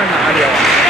turn the audio on.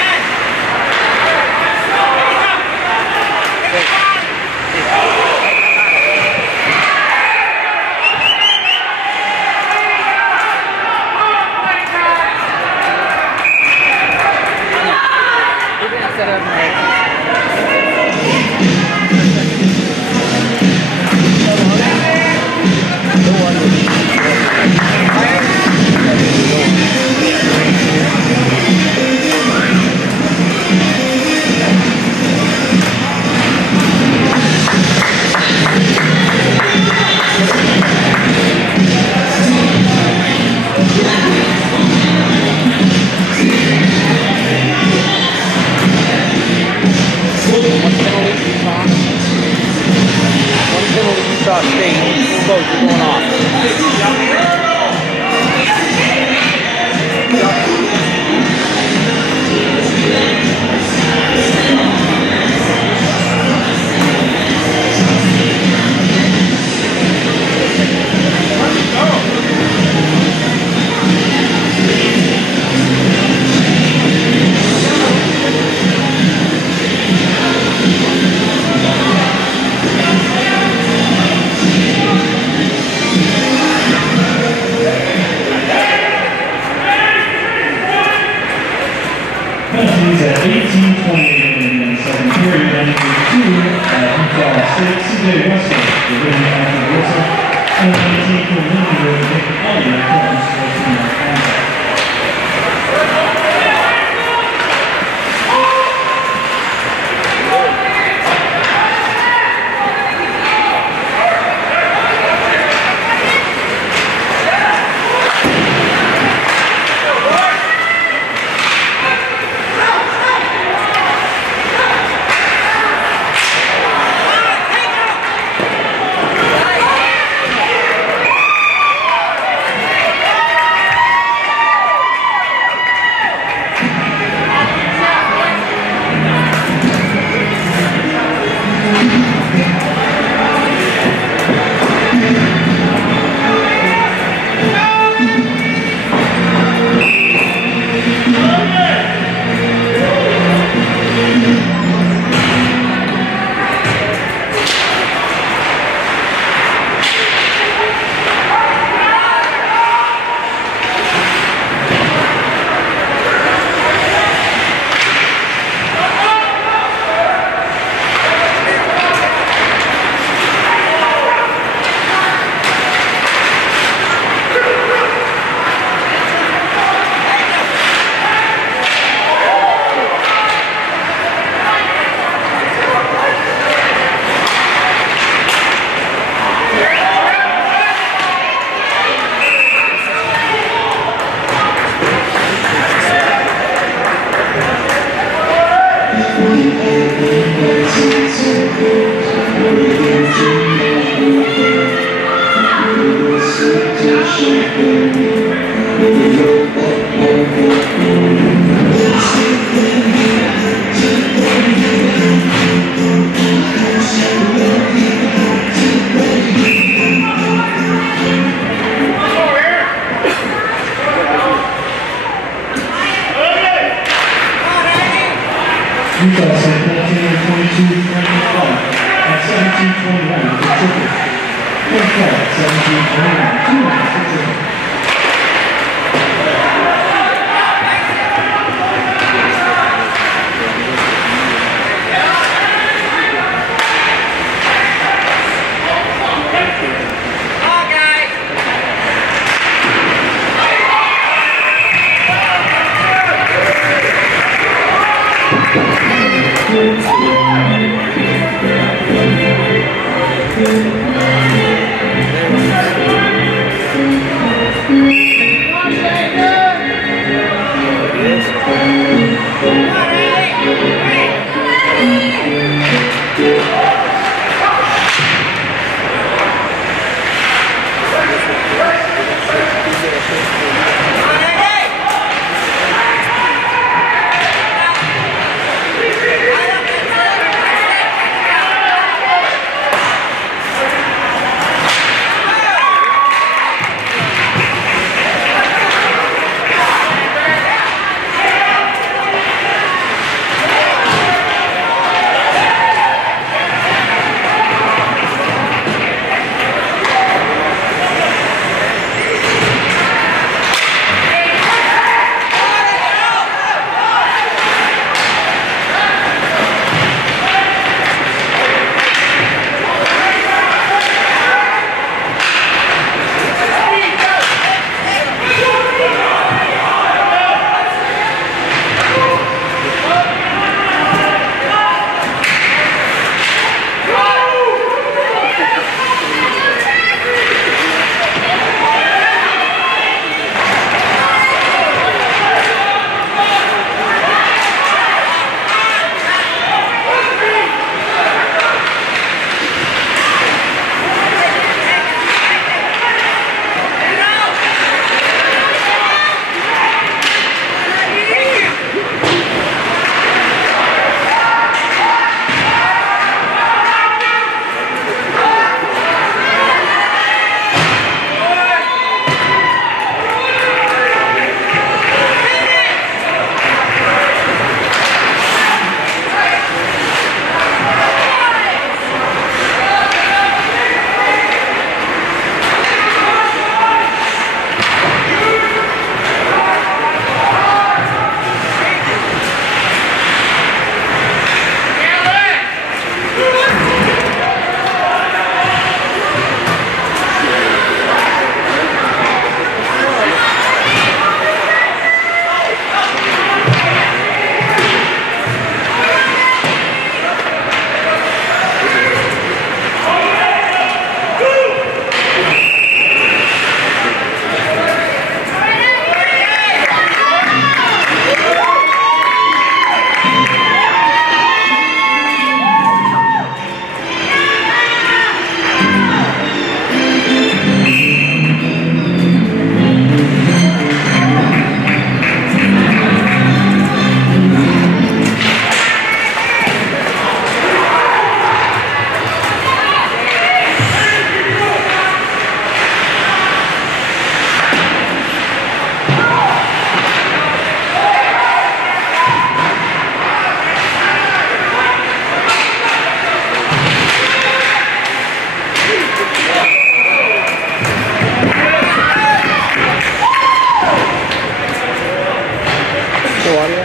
No audio?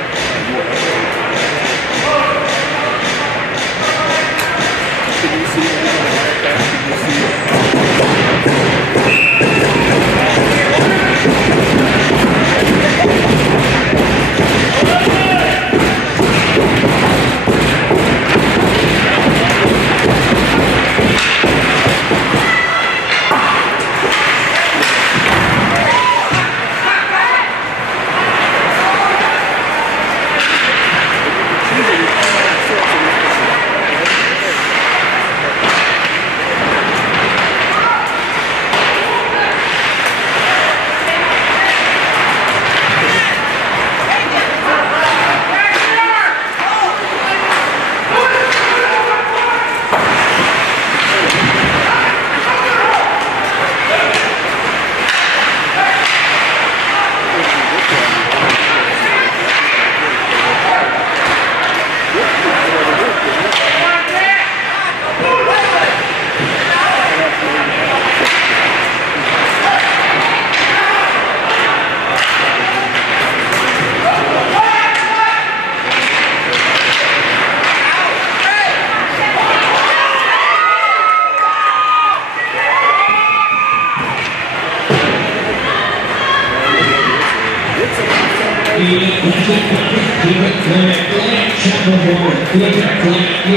Can you see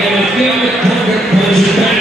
anything on the wireframe? Can you see?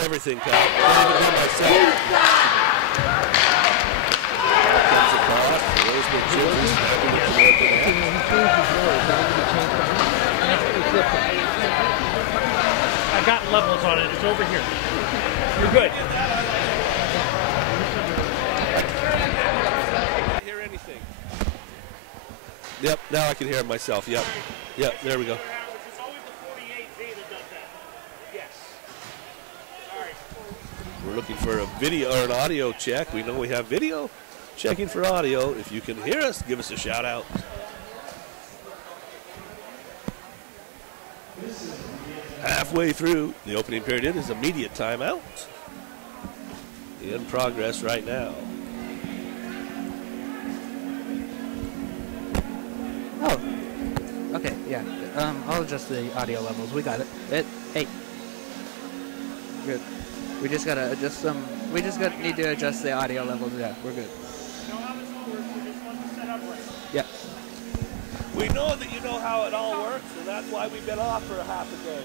Everything, Kyle. I can't even hear myself. Comes across. There's the Jones. I got levels on it. It's over here. You're good. I can't hear anything. Yep, now I can hear myself. Yep. Yep, there we go. We're looking for a video or an audio check. We know we have video. Checking for audio. If you can hear us, give us a shout out. halfway through the opening period. It is immediate timeout. In progress right now. Oh. Okay, yeah. I'll adjust the audio levels. We got it. Hey. Good. We just gotta adjust some. We just need to adjust the audio levels. Yeah, we're good. Yeah. We know that you know how it all works, and that's why we've been off for a half a day.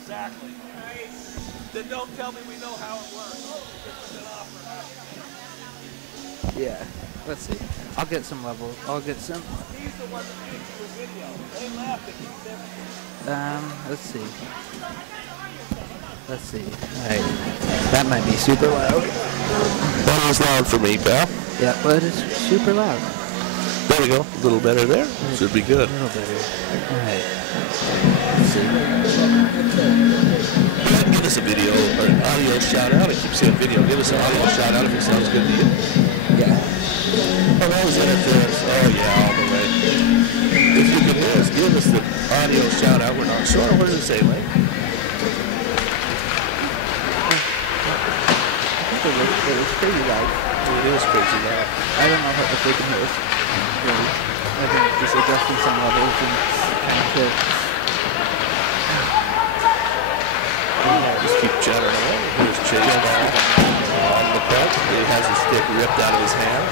Exactly. Then don't tell me we know how it works. We've been off for half a day. Yeah. Let's see. I'll get some levels. I'll get some. He's the one that makes the video. They left and he's there. Let's see. Let's see. Alright. That might be super loud. That was loud for me, pal. Yeah, but it's super loud. There we go. A little better there. Should be good. A little better. Alright. Let's see. Give us a video or an audio shout out. I keep saying video. Give us an audio shout out if it sounds good to you. Yeah. Oh, that was interference. Oh, yeah, all the way. If you can hear us, give us the audio shout out. We're not sure. What does it say, Lane? It was pretty loud. It is crazy loud. I don't know if they can hear us. Really. I think just adjusting some levels and kind of cool. Just keep chattering along. Here's Chase Ball on the puck. He has his stick ripped out of his hand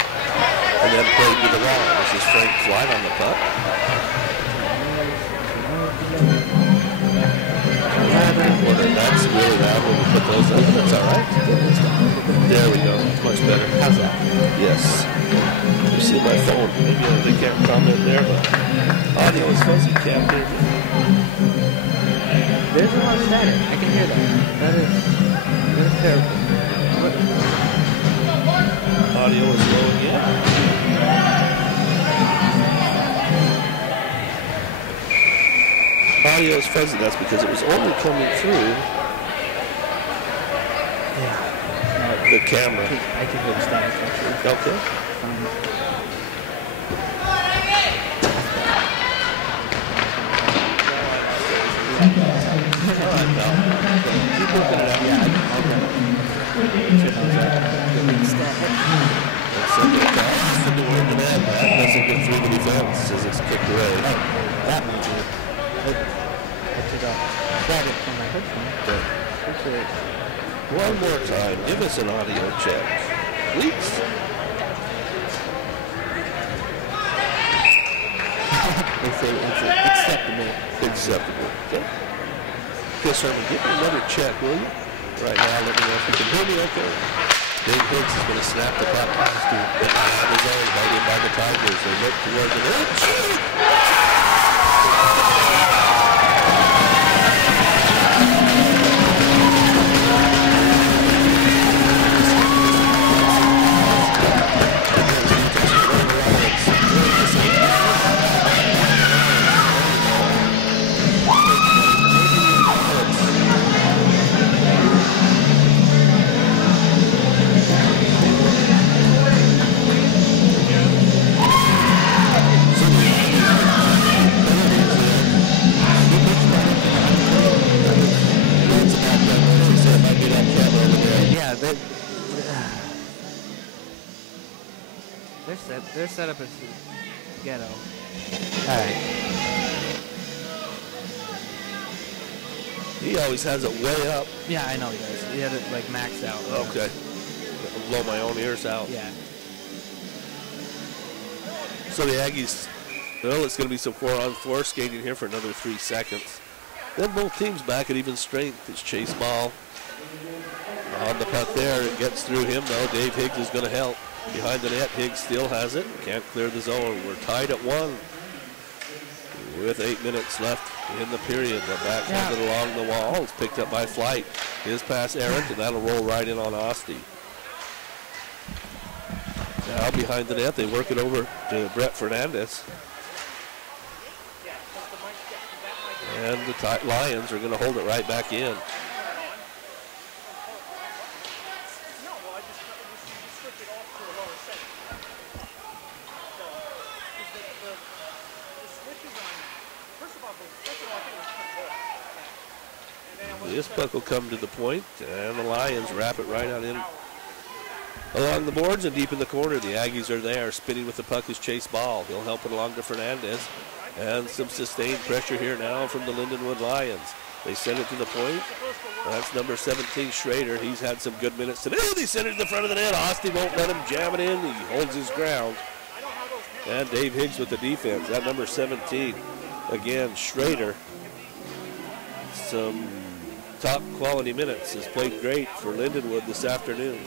and then played to the wall. This is Frank Flight on the puck. That's really loud when we put those up. That's all right. There we go. That's much better. How's that? Yes. You see my phone. Maybe they can't comment there, but audio is fuzzy. Can't hear me. There's a lot of static. I can hear that. That is terrible. Audio is low again. Audio is fuzzy. That's because it was only coming through the camera. I can hear the static actually. Okay. Keep looking it up. Yeah, okay. Doesn't get through the defense as it's kicked away. That might be it. I took off. Got it from my headphone. Appreciate it. One more time, give us an audio check, please. They say it's acceptable. Acceptable. Okay. Okay, Sherman, give me another check, will you? Right now, let me know if you can hear me okay. Dave Hicks is going to snap the puck pass to the zone, held in by the Tigers. They look toward the net. Their setup is ghetto. Alright. He always has it way up. Yeah, I know he does. He had it like maxed out. Okay. Blow my own ears out. Yeah. So the Aggies, well, it's going to be some 4-on-4 skating here for another 3 seconds. Then both teams back at even strength. It's Chase Ball on the puck there. It gets through him, though. Dave Higgs is going to help. Behind the net, Higgs still has it. Can't clear the zone. We're tied at 1 with 8 minutes left in the period. The backhanded along the wall is picked up by Flight. His pass errant, and that'll roll right in on Osti. Now behind the net, they work it over to Brett Fernandez. And the Lions are going to hold it right back in. This puck will come to the point, and the Lions wrap it right out in along the boards and deep in the corner. The Aggies are there. Spinning with the puck is Chase Ball. He'll help it along to Fernandez. And some sustained pressure here now from the Lindenwood Lions. They send it to the point. That's number 17, Schrader. He's had some good minutes today. They send it to the front of the net. Austin won't let him jam it in. He holds his ground. And Dave Higgs with the defense. That number 17. Again, Schrader. Some top quality minutes. Has played great for Lindenwood this afternoon.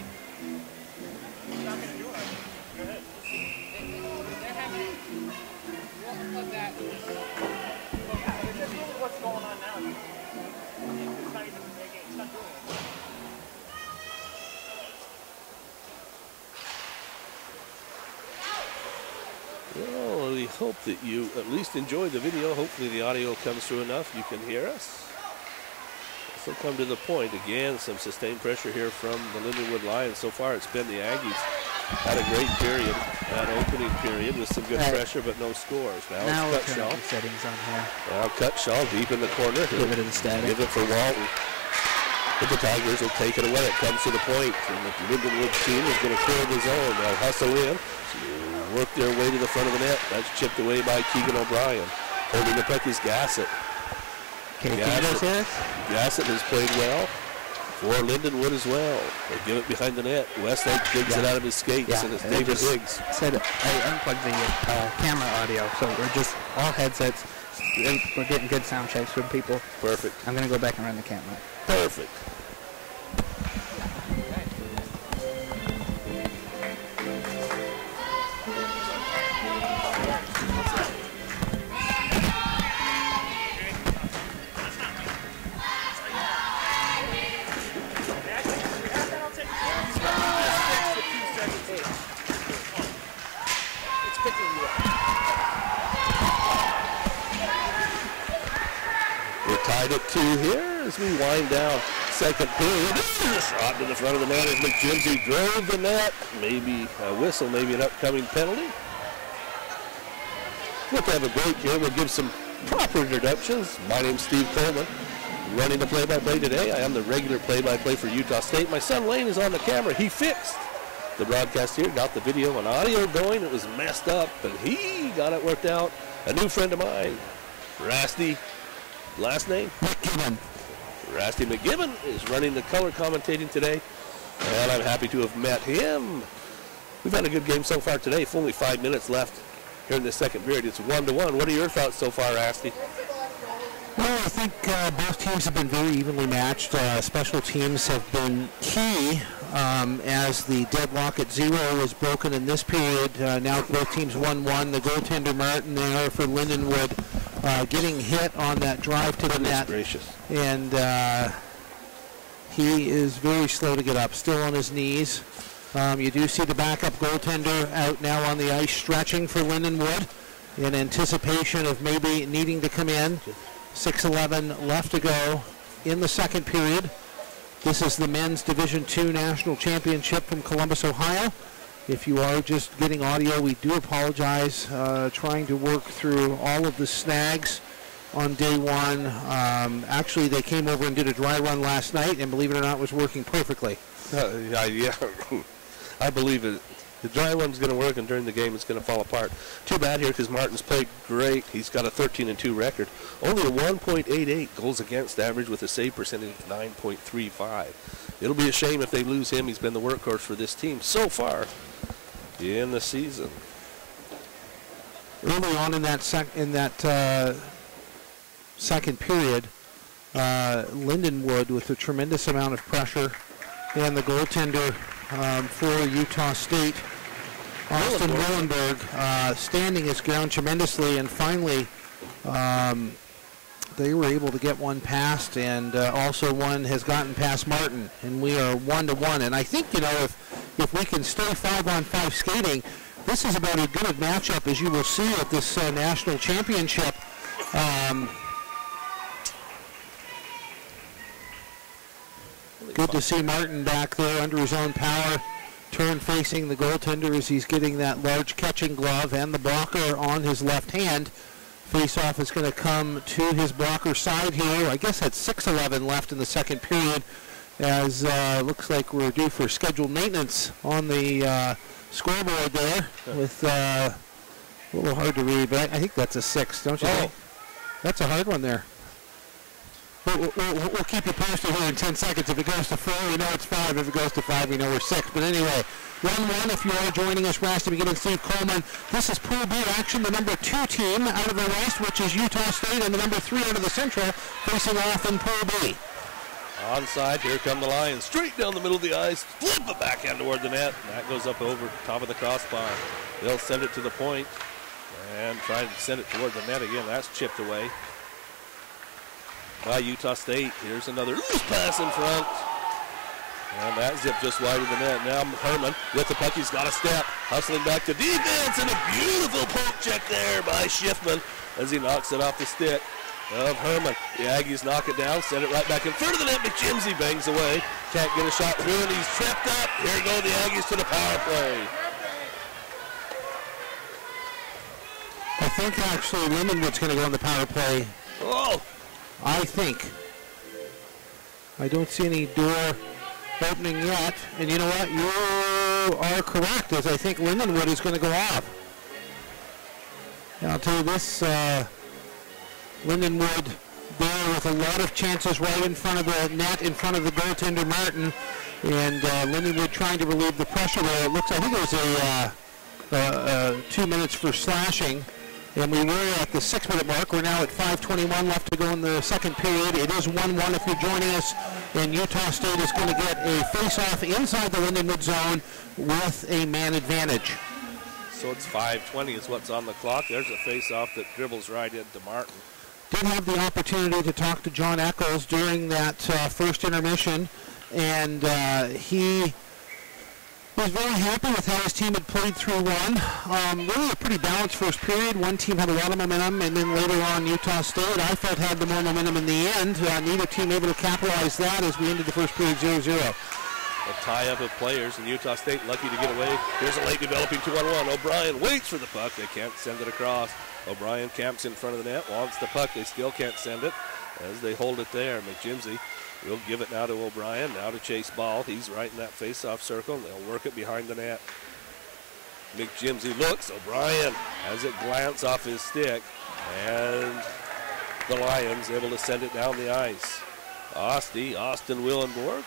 Well, we hope that you at least enjoy the video. Hopefully the audio comes through enough. You can hear us. So come to the point. Again, some sustained pressure here from the Lindenwood Lions. So far it's been the Aggies. Had a great period, that opening period with some good pressure, but no scores. Now it's Cutshaw. Settings on here. Now Cutshaw deep in the corner. Give it to the static. Give it for Walton. But the Tigers will take it away. It comes to the point, and the Lindenwood team is going to clear the zone. They'll hustle in, work their way to the front of the net. That's chipped away by Keegan O'Brien. Holding the puck is Gassett. Gassett has played well for Lindenwood as well. They give it behind the net. Westlake digs it out of his skates, and it's David Higgs. Said I unplugged the camera audio, so we're just all headsets. We're getting good sound checks from people. Perfect. I'm going to go back and run the camera. Perfect. Tied at 2 here as we wind down second period. Shot to the front of the net as McGimsey drove the net. Maybe a whistle, maybe an upcoming penalty. We'll have a break here. We'll give some proper introductions. My name's Steve Coleman, running the play-by-play today. I am the regular play-by-play for Utah State. My son Lane is on the camera. He fixed the broadcast here, got the video and audio going. It was messed up, but he got it worked out. A new friend of mine, Rasty. Last name? McGibbon. Rasty McGibbon is running the color commentating today, and I'm happy to have met him. We've had a good game so far today. Only 5 minutes left here in the second period. It's 1-1. What are your thoughts so far, Rasty? Well, I think both teams have been very evenly matched. Special teams have been key as the deadlock at 0 was broken in this period. Now both teams 1-1. The goaltender Martin there for Lindenwood getting hit on that drive to the net. Gracious. And he is very slow to get up, still on his knees. You do see the backup goaltender out now on the ice stretching for Lindenwood in anticipation of maybe needing to come in. 6:11 left to go in the second period. This is the men's Division II National Championship from Columbus, Ohio. If you are just getting audio, we do apologize. Trying to work through all of the snags on day one. Actually, they came over and did a dry run last night, and believe it or not, was working perfectly. Yeah, I believe it. The dry one's going to work, and during the game it's going to fall apart. Too bad here because Martin's played great. He's got a 13-2 record. Only a 1.88 goals against average with a save percentage of 9.35. It'll be a shame if they lose him. He's been the workhorse for this team so far in the season. Early on in that second period, Lindenwood with a tremendous amount of pressure, and the goaltender for Utah State, Austin Willenberg, standing his ground tremendously, and finally they were able to get one past, and also one has gotten past Martin, and we are 1-1. And I think, you know, if we can stay 5-on-5 skating, this is about as good a matchup as you will see at this national championship. Good to see Martin back there under his own power, turn facing the goaltender as he's getting that large catching glove and the blocker on his left hand Face-off is going to come to his blocker side here. I guess that's 6:11 left in the second period, as looks like we're due for scheduled maintenance on the scoreboard there. With a little hard to read, but I think that's a 6, don't you think? That's a hard one there. We'll keep you posted here in 10 seconds. If it goes to 4, we know it's 5. If it goes to 5, we know we're 6. But anyway, 1-1 if you are joining us. Rasty beginning Steve Coleman. This is Pool B action. The number 2 team out of the West, which is Utah State, and the number 3 out of the Central, facing off in Pool B. Onside, here come the Lions. Straight down the middle of the ice. Flip it backhand toward the net. That goes up over top of the crossbar. They'll send it to the point and try to send it toward the net again. That's chipped away by Utah State. Here's another loose pass in front. And that zipped just wide of the net. Now Herman with the puck. He's got a step. Hustling back to defense. And a beautiful poke check there by Schiffman as he knocks it off the stick of Herman. The Aggies knock it down. Send it right back in front of the net. McJimsey bangs away. Can't get a shot through, and he's tripped up. Here go the Aggies to the power play. I think actually Lindenwood's going to go on the power play. Oh! I think. I don't see any door opening yet. And you know what? You are correct, as I think Lindenwood is going to go off. And I'll tell you this, Lindenwood there with a lot of chances right in front of the net, in front of the goaltender Martin. And Lindenwood trying to relieve the pressure there. It looks, I think it was 2 minutes for slashing. And we were at the 6-minute mark. We're now at 5:21 left to go in the second period. It is 1-1 if you're joining us. And Utah State is going to get a face-off inside the Lindenwood zone with a man advantage. So it's 5:20 is what's on the clock. There's a face-off that dribbles right into Martin. Did have the opportunity to talk to John Eccles during that first intermission. And he was very happy with how his team had played through one. Really a pretty balanced first period. One team had a lot of momentum, and then later on Utah State, I felt, had the more momentum in the end. Neither team able to capitalize that as we ended the first period 0-0. A tie-up of players, and Utah State lucky to get away. Here's a late developing 2-on-1. O'Brien waits for the puck. They can't send it across. O'Brien camps in front of the net, wants the puck. They still can't send it as they hold it there. McJimsey will give it now to O'Brien, now to Chase Ball. He's right in that face-off circle, and they'll work it behind the net. McJimsey looks. O'Brien has it glance off his stick, and the Lions able to send it down the ice. Austin Willenborg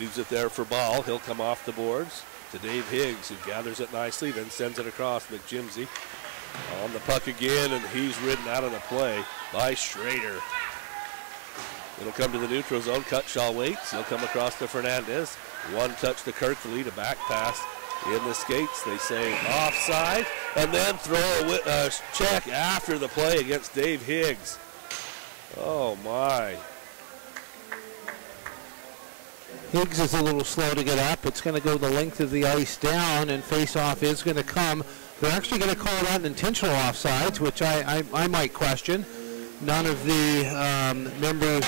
leaves it there for Ball. He'll come off the boards to Dave Higgs, who gathers it nicely, then sends it across. McJimsey on the puck again, and he's ridden out of the play by Schrader. It'll come to the neutral zone. Cutshaw waits. He'll come across to Fernandez. One touch to Kirkley to back pass in the skates. They say offside, and then throw a check after the play against Dave Higgs. Oh, my. Higgs is a little slow to get up. It's going to go the length of the ice down, and face-off is going to come. They're actually going to call that an intentional offsides, which I might question. None of the members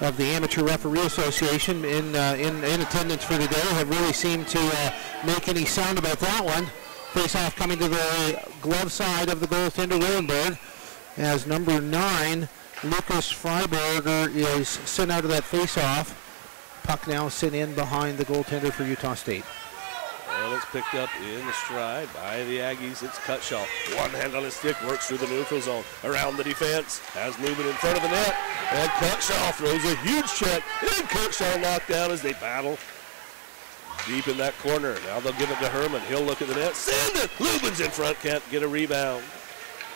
of the Amateur Referee Association in attendance for today have really seemed to make any sound about that one. Face-off coming to the glove side of the goaltender Willenberg, as number 9, Lucas Freiberger, is sent out of that face-off. Puck now sent in behind the goaltender for Utah State. And it's picked up in the stride by the Aggies. It's Cutshaw. One hand on his stick, works through the neutral zone. Around the defense, has movement in front of the net. And Cutshaw throws a huge check. And Cutshaw knocked down as they battle deep in that corner. Now they'll give it to Herman. He'll look at the net. Send it! Lubin's in front, can't get a rebound.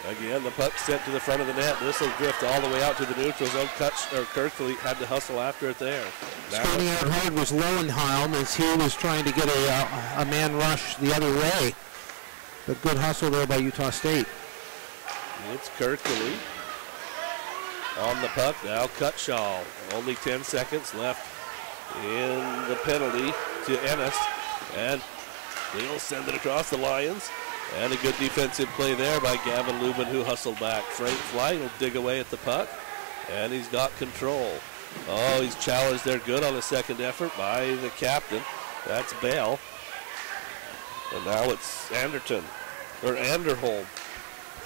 Again, the puck sent to the front of the net. This will drift all the way out to the neutral zone. Kirkley had to hustle after it there. Skating out hard was Lowenheim as he was trying to get a man rush the other way. But good hustle there by Utah State. It's Kirkley on the puck. Now Cutshaw. Only 10 seconds left in the penalty to Ennis. And they'll send it across the Lions. And a good defensive play there by Gavin Lubin, who hustled back. Frank Flight will dig away at the puck, and he's got control. Oh, he's challenged there good on a second effort by the captain. That's Bell. And now it's Anderton. or Anderholm,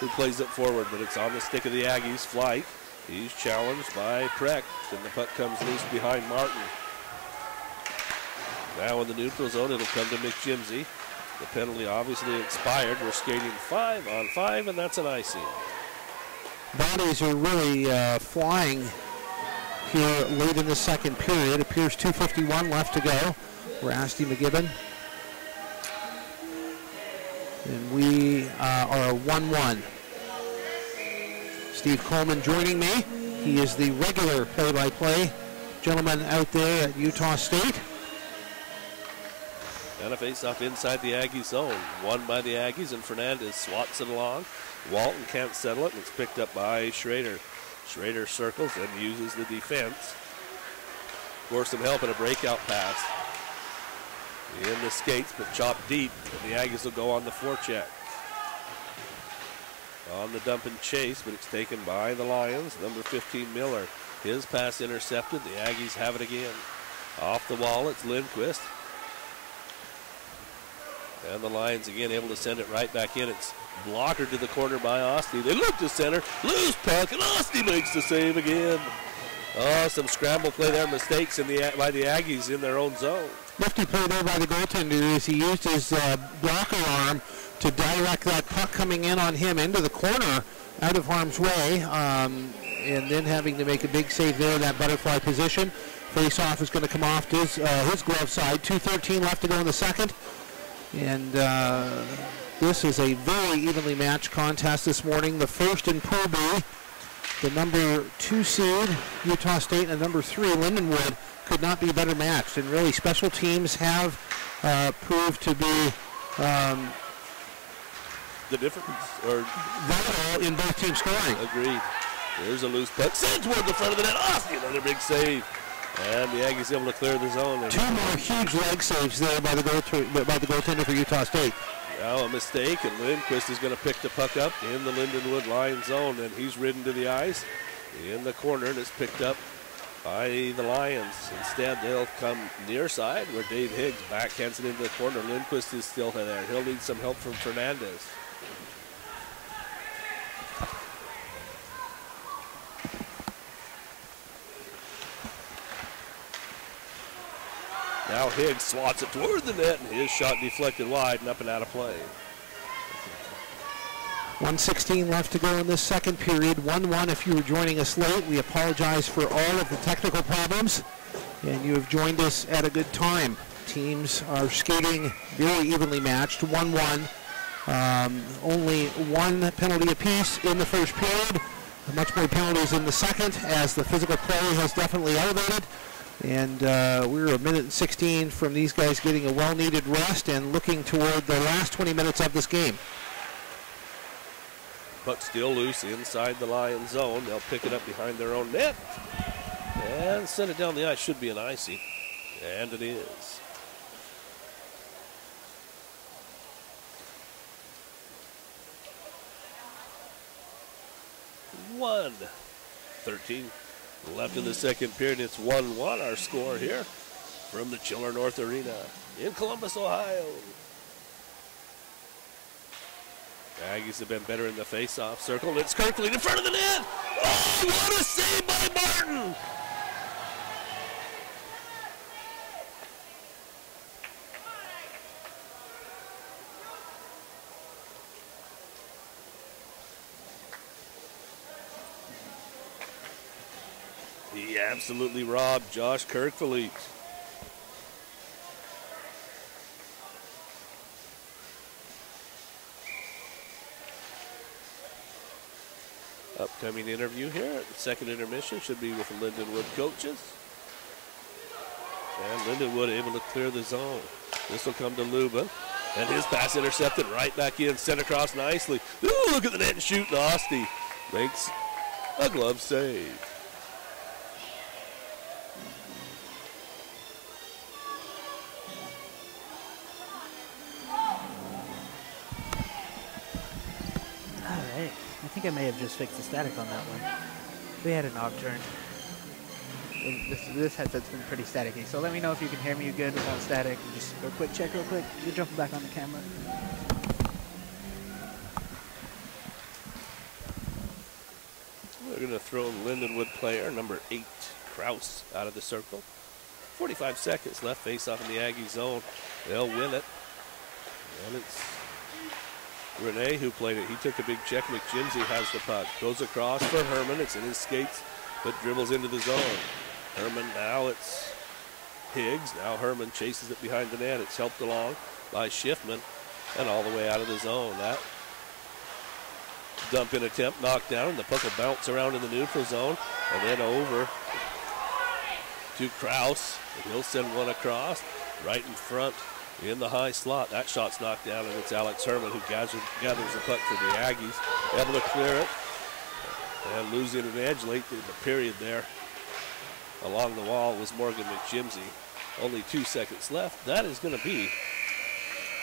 who plays it forward, but it's on the stick of the Aggies. Flight. He's challenged by Precht, and the puck comes loose behind Martin. Now in the neutral zone, it'll come to McJimsey. The penalty obviously expired. We're skating 5-on-5, and that's an icing. Bodies are really flying here late in the second period. Appears 2:51 left to go. Rasty McGibbon. And we are 1-1. Steve Coleman joining me. He is the regular play-by-play gentleman out there at Utah State. And a face-off inside the Aggie zone. Won by the Aggies, and Fernandez swats it along. Walton can't settle it, and it's picked up by Schrader. Schrader circles and uses the defense for some help in a breakout pass. In the skates, but chopped deep, and the Aggies will go on the forecheck. On the dump and chase, but it's taken by the Lions. Number 15, Miller. His pass intercepted. The Aggies have it again. Off the wall, it's Lindquist. And the Lions again able to send it right back in. It's blockered to the corner by Osti. They look to center, loose puck, and Osti makes the save again. Oh, some scramble play there, mistakes by the Aggies in their own zone. Nifty play there by the goaltender as he used his blocker arm to direct that puck coming in on him into the corner out of harm's way, and then having to make a big save there in that butterfly position. Face-off is going to come off his glove side. 2:13 left to go in the second. And this is a very evenly matched contest this morning. The first in Pool B, the number 2 seed, Utah State, and number 3, Lindenwood, could not be better matched. And really, special teams have proved to be the difference, or vital in both teams scoring. Agreed. There's a loose puck. Sent toward the front of the net. Osti, another big save. And the Aggies able to clear the zone. 2 more huge leg saves there by the goaltender for Utah State. Now a mistake, and Lindquist is going to pick the puck up in the Lindenwood line zone, and he's ridden to the ice in the corner, and it's picked up by the Lions. Instead, they'll come near side where Dave Higgs backhands it into the corner. Lindquist is still there. He'll need some help from Fernandez. Now Higgs swats it toward the net, and his shot deflected wide and up and out of play. 1:16 left to go in this second period. 1-1 if you were joining us late. We apologize for all of the technical problems, and you have joined us at a good time. Teams are skating very evenly matched, 1-1. Only 1 penalty apiece in the first period. Much more penalties in the second, as the physical play has definitely elevated. And we're 1:16 from these guys getting a well-needed rest and looking toward the last 20 minutes of this game. Puck still loose inside the Lions zone. They'll pick it up behind their own net and send it down the ice. Should be an icing, and it is. One 13 left in the second period. It's 1-1 our score here from the Chiller North Arena in Columbus, Ohio. Aggies have been better in the face-off circle, and it's Kirkley in front of the net. Oh, what a save by Martin! He absolutely robbed Josh Kirkfleet. Upcoming interview here at the second intermission should be with the Lindenwood coaches. And Lindenwood able to clear the zone. This will come to Lubin. And his pass intercepted right back in, sent across nicely. Ooh, look at the net and shoot. Osti makes a glove save. I think I may have just fixed the static on that one. We had a knob turn. This headset's been pretty staticky, so let me know if you can hear me good without static. Just a quick check real quick. You're jumping back on the camera. They're going to throw Lindenwood player number 8, Kraus, out of the circle. 45 seconds left, face off in the Aggie zone. They'll win it. And it's Rene who played it. He took a big check. McJimsey has the puck. Goes across for Herman. It's in his skates, but dribbles into the zone. Herman, now it's Higgs. Now Herman chases it behind the net. It's helped along by Schiffman and all the way out of the zone. That dump in attempt knocked down, and the puck will bounce around in the neutral zone and then over to Kraus. And he'll send one across right in front in the high slot. That shot's knocked down, and it's Alex Herman who gathers the puck for the Aggies. Able to clear it and losing an edge late in the period there. Along the wall was Morgan McJimsey. Only 2 seconds left. That is going to be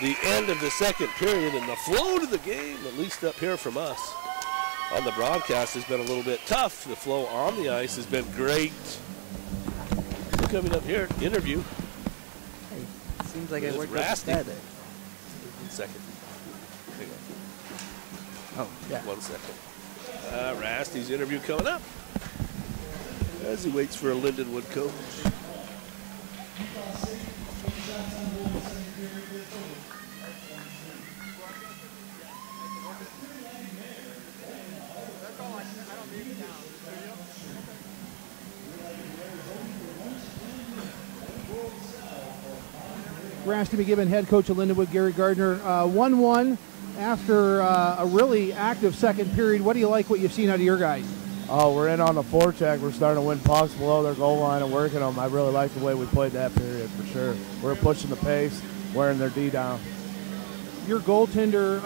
the end of the second period, and the flow to the game, at least up here from us on the broadcast, has been a little bit tough. The flow on the ice has been great. Coming up here, interview. Hey, seems like it worked out Rasty. better. 1 second. Hang on. Oh, yeah. 1 second. Rasty's interview coming up as he waits for a Lindenwood coach. Rasty McGibbon, head coach of Lindenwood, Gary Gardner. 1-1 after a really active second period. What do you like what you've seen out of your guys? Oh, we're in on the forecheck. We're starting to win pucks below their goal line and working them. I really like the way we played that period for sure. We're pushing the pace, wearing their D down. Your goaltender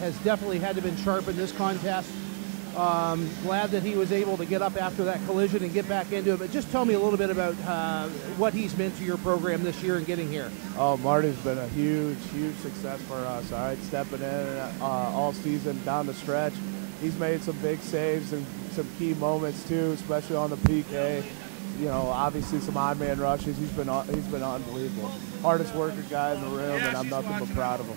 has definitely had to been sharp in this contest. Glad that he was able to get up after that collision and get back into it. But just tell me a little bit about what he's meant to your program this year and getting here. Oh, Marty's been a huge, huge success for us. All right, stepping in all season down the stretch. He's made some big saves and some key moments too, especially on the PK. You know, obviously some odd man rushes. He's been unbelievable. Hardest working guy in the room, and I'm nothing but proud of him.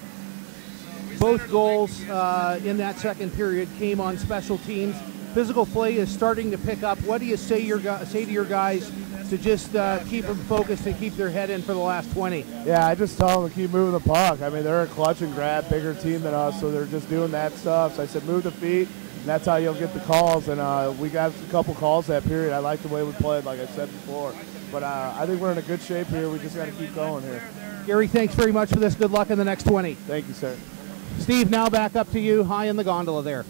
Both goals in that second period came on special teams. Physical play is starting to pick up. What do you say to your guys to just keep them focused and keep their head in for the last 20? Yeah, I just tell them to keep moving the puck. I mean, they're a clutch and grab, bigger team than us, so they're just doing that stuff. So I said, move the feet, and that's how you'll get the calls. And we got a couple calls that period. I like the way we played, like I said before. But I think we're in a good shape here. We just got to keep going here. Gary, thanks very much for this. Good luck in the next 20. Thank you, sir. Steve, now back up to you, high in the gondola there.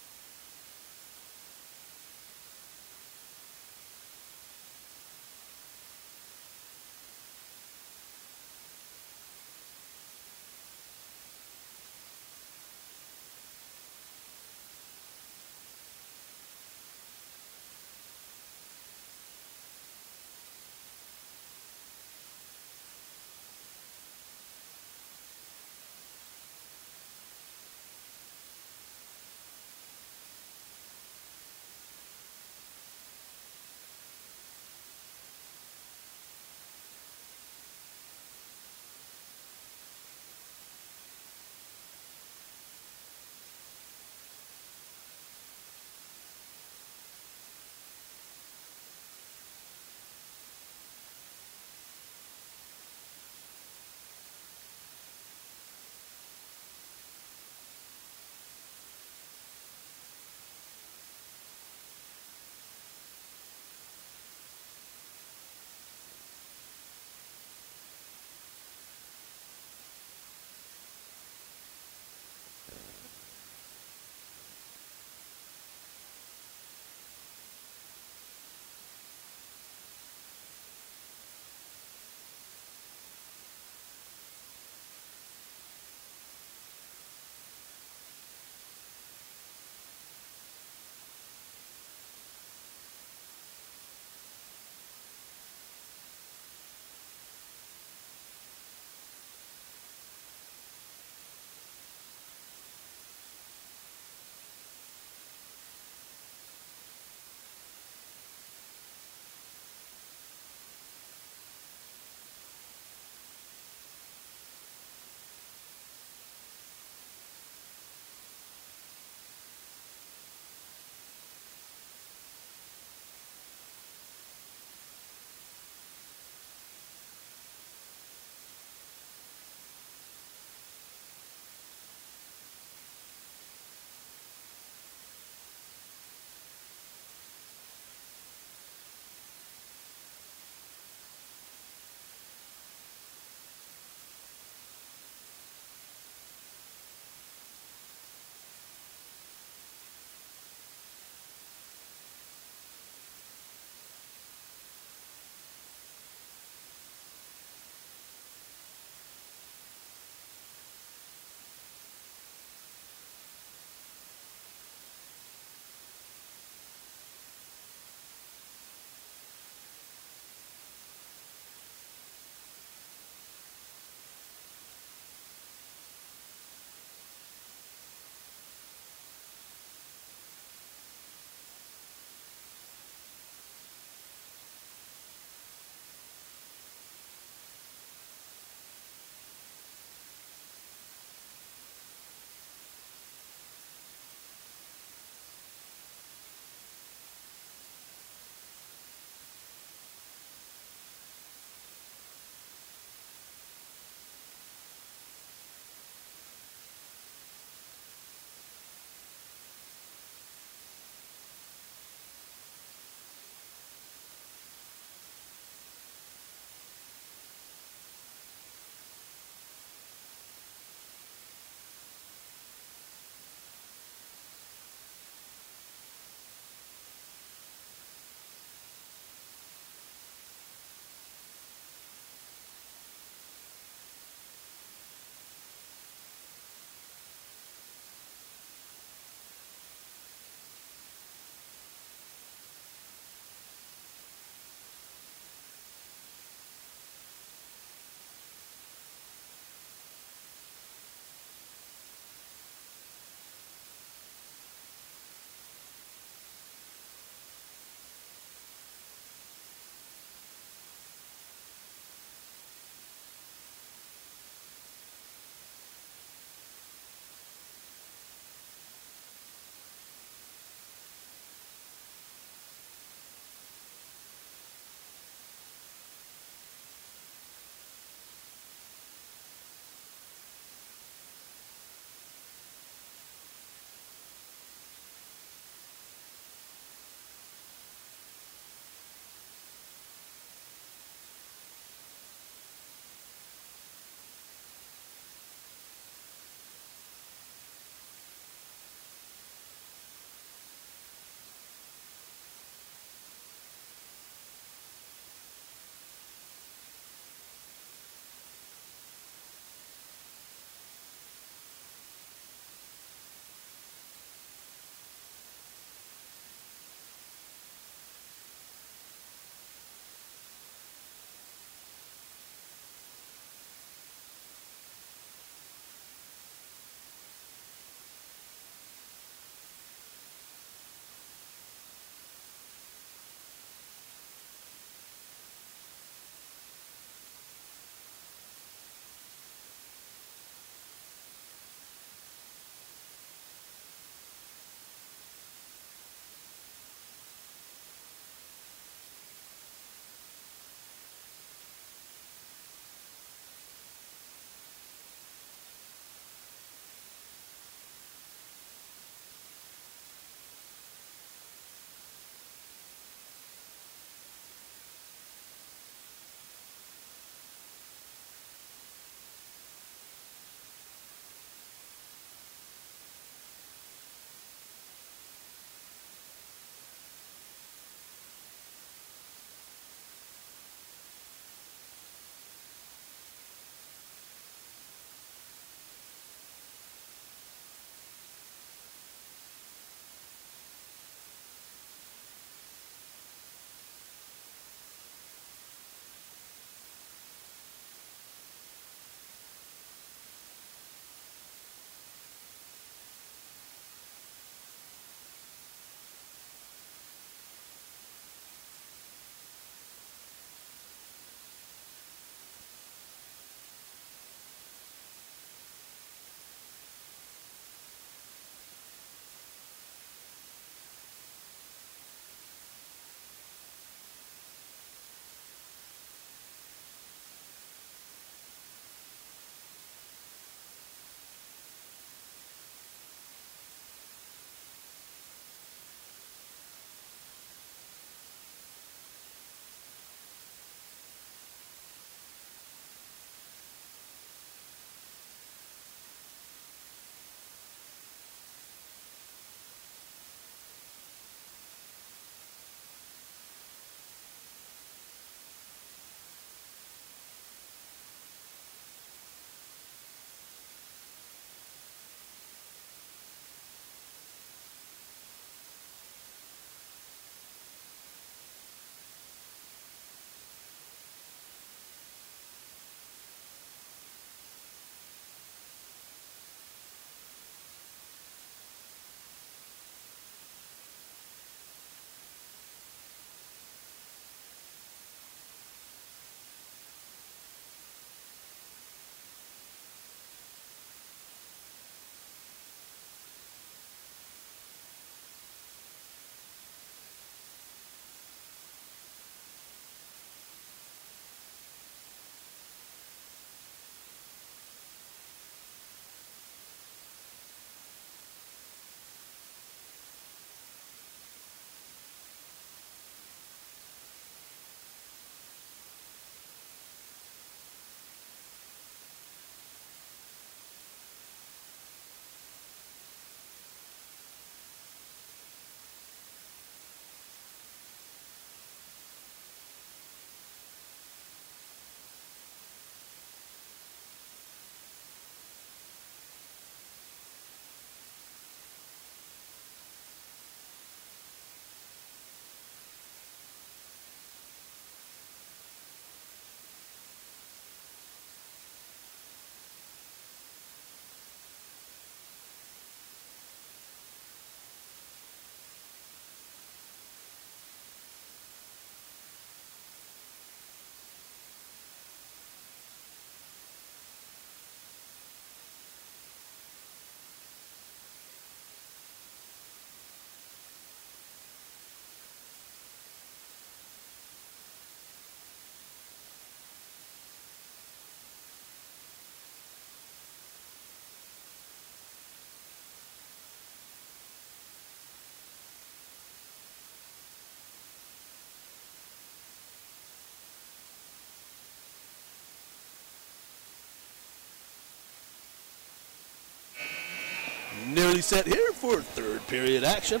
fully set here for third period action.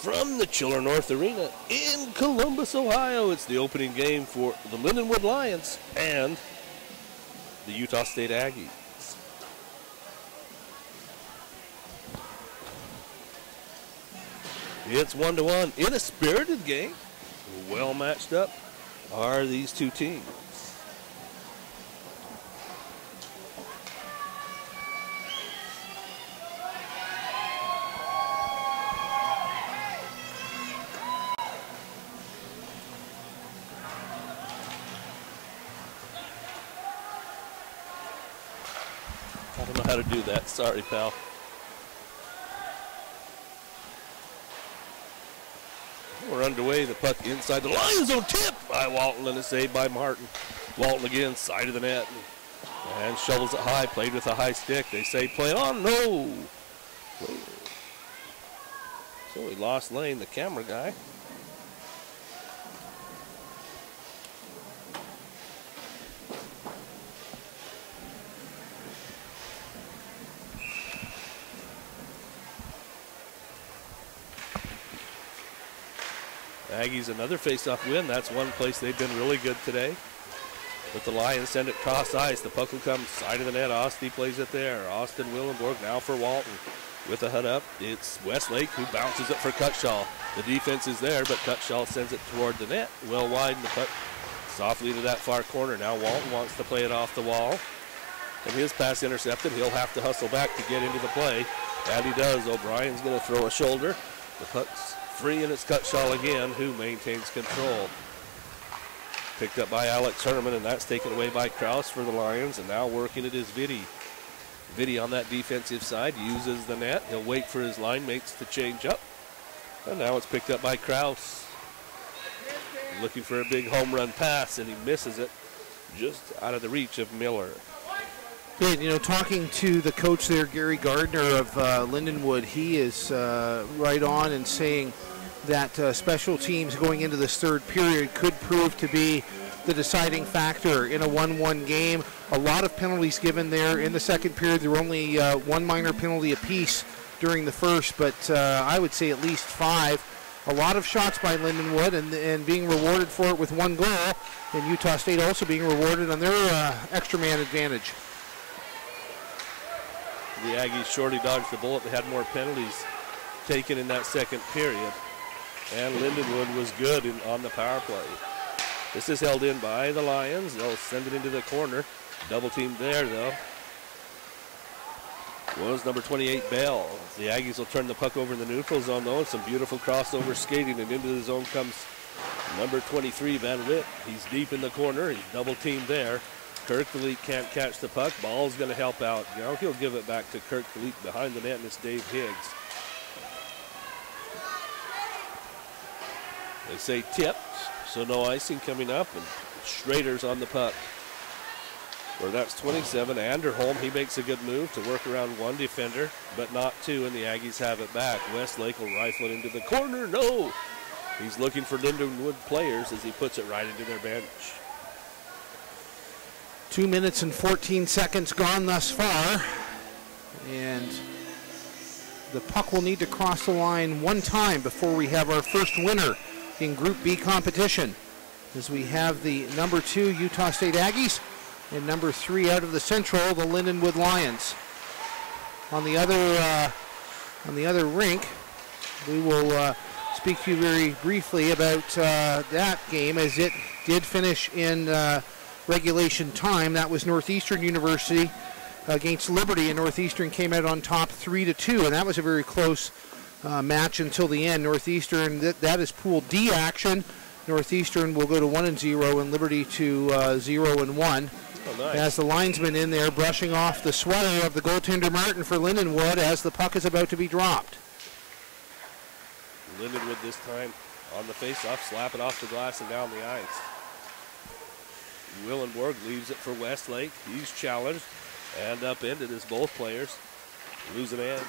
From the Chiller North Arena in Columbus, Ohio, it's the opening game for the Lindenwood Lions and the Utah State Aggies. It's 1-1 in a spirited game. Well matched up are these two teams. I don't know how to do that. Sorry, pal. We're underway. The puck inside the Lions zone. Tip by Walton and a save by Martin. Walton again, side of the net. And shovels it high. Played with a high stick. They say play on. No. So we lost Lane, the camera guy. Aggies another face-off win. That's one place they've been really good today. But the Lions send it cross ice. The puck will come side of the net. Osti plays it there. Austin Willenborg now for Walton. With a hut up, it's Westlake who bounces it for Cutshaw. The defense is there, but Cutshaw sends it toward the net. Well wide, and the puck softly to that far corner. Now Walton wants to play it off the wall. And his pass intercepted. He'll have to hustle back to get into the play. And he does. O'Brien's going to throw a shoulder. The puck's free, and it's Cutshaw again, who maintains control. Picked up by Alex Herman, and that's taken away by Krause for the Lions, and now working it is Vitti. Vitti on that defensive side uses the net. He'll wait for his line mates to change up. And now it's picked up by Krause. Looking for a big home run pass, and he misses it just out of the reach of Miller. Yeah, you know, talking to the coach there, Gary Gardner of Lindenwood, he is right on and saying that special teams going into this third period could prove to be the deciding factor in a 1-1 game. A lot of penalties given there in the second period. There were only one minor penalty apiece during the first, but I would say at least 5. A lot of shots by Lindenwood and being rewarded for it with 1 goal, and Utah State also being rewarded on their extra man advantage. The Aggies shortly dodged the bullet. They had more penalties taken in that second period. And Lindenwood was good on the power play. This is held in by the Lions. They'll send it into the corner. Double team there, though. Was number 28, Bell. The Aggies will turn the puck over in the neutral zone, though. And some beautiful crossover skating. And into the zone comes number 23, Van Witt. He's deep in the corner. He's double teamed there. Kirk DeLeet can't catch the puck. Ball's going to help out. Now he'll give it back to Kirk DeLeet behind the net, and it's Dave Higgs. They say tipped, so no icing coming up, and Schrader's on the puck. Or that's 27, Anderholm. He makes a good move to work around one defender, but not 2, and the Aggies have it back. Westlake will rifle it into the corner. No! He's looking for Lindenwood players as he puts it right into their bench. 2 minutes and 14 seconds gone thus far. And the puck will need to cross the line 1 time before we have our first winner in Group B competition. As we have the number 2 Utah State Aggies and number 3 out of the Central, the Lindenwood Lions. On the other rink, we will speak to you very briefly about that game, as it did finish in regulation time. That was Northeastern University against Liberty, and Northeastern came out on top 3-2, and that was a very close match until the end. Northeastern, that is Pool D action. Northeastern will go to 1-0 and Liberty to 0-1. Oh, nice. As the linesman in there brushing off the sweater of the goaltender Martin for Lindenwood as the puck is about to be dropped. Lindenwood this time on the face-off, slap it off the glass and down the ice. Willenborg leaves it for Westlake. He's challenged and upended as both players lose an edge.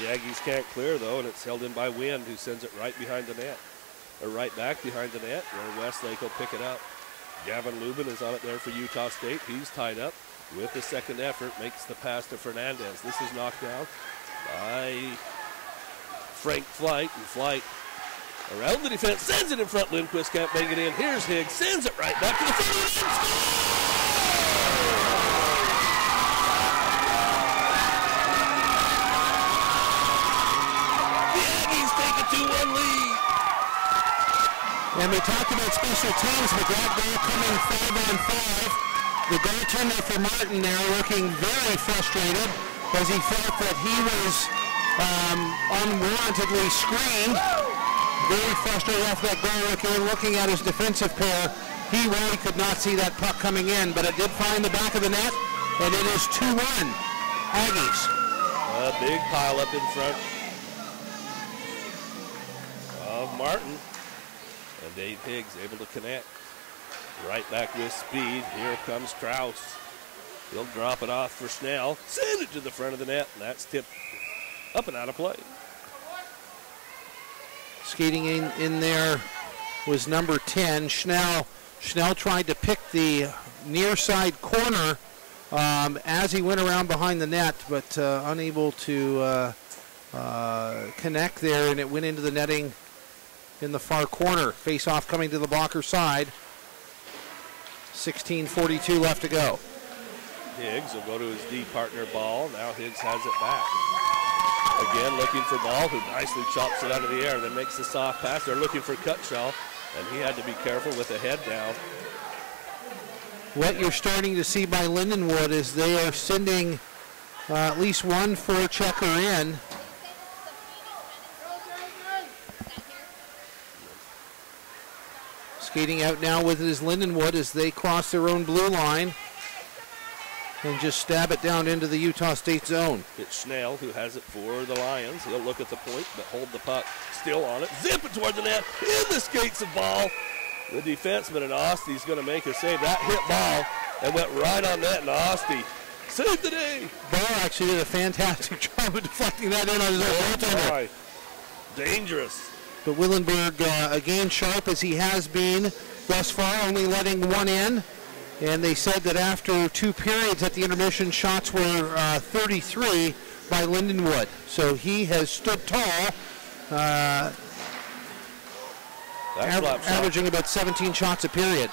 The Aggies can't clear, though, and it's held in by Wind, who sends it right behind the net, or right back behind the net, where Westlake will pick it up. Gavin Lubin is on it there for Utah State. He's tied up. with the second effort makes the pass to Fernandez. This is knocked down by Frank Flight, and Flight around the defense, sends it in front. Lindquist can't bang it in. Here's Higgs, sends it right back to the front of the net. The Aggies take a 2-1 lead. And we talked about special teams. McGrath now coming 5-on-5. The goaltender for Martin now looking very frustrated as he felt that he was unwarrantedly screened. Very frustrated after that goal, looking at his defensive pair. He really could not see that puck coming in, but it did find the back of the net, and it is 2-1 Aggies. A big pile up in front of Martin. And Dave Higgs able to connect. Right back with speed. Here comes Strauss. He'll drop it off for Schnell. Send it to the front of the net, and that's tipped up and out of play. Skating in there was number 10, Schnell. Schnell tried to pick the near side corner as he went around behind the net, but unable to connect there, and it went into the netting in the far corner. Face-off coming to the blocker side. 16:42 left to go. Higgs will go to his D partner Ball. Now Higgs has it back. Again looking for Ball, who nicely chops it out of the air, then makes the soft pass. They're looking for Cutshaw, and he had to be careful with the head down. What you're starting to see by Lindenwood is they are sending at least one forechecker in. Skating out now with it is Lindenwood as they cross their own blue line and just stab it down into the Utah State zone. It's Schnell who has it for the Lions. He'll look at the point, but hold the puck still on it. Zip it toward the net. In the skates of Ball. The defenseman and Osty's going to make a save. That hit Ball and went right on net, and Osty saved the day. Ball actually did a fantastic job of deflecting that in on his own goaltender. Dangerous. But Willenberg again sharp as he has been thus far, only letting one in. And they said that after 2 periods at the intermission, shots were 33 by Lindenwood. So he has stood tall, averaging about 17 shots a period.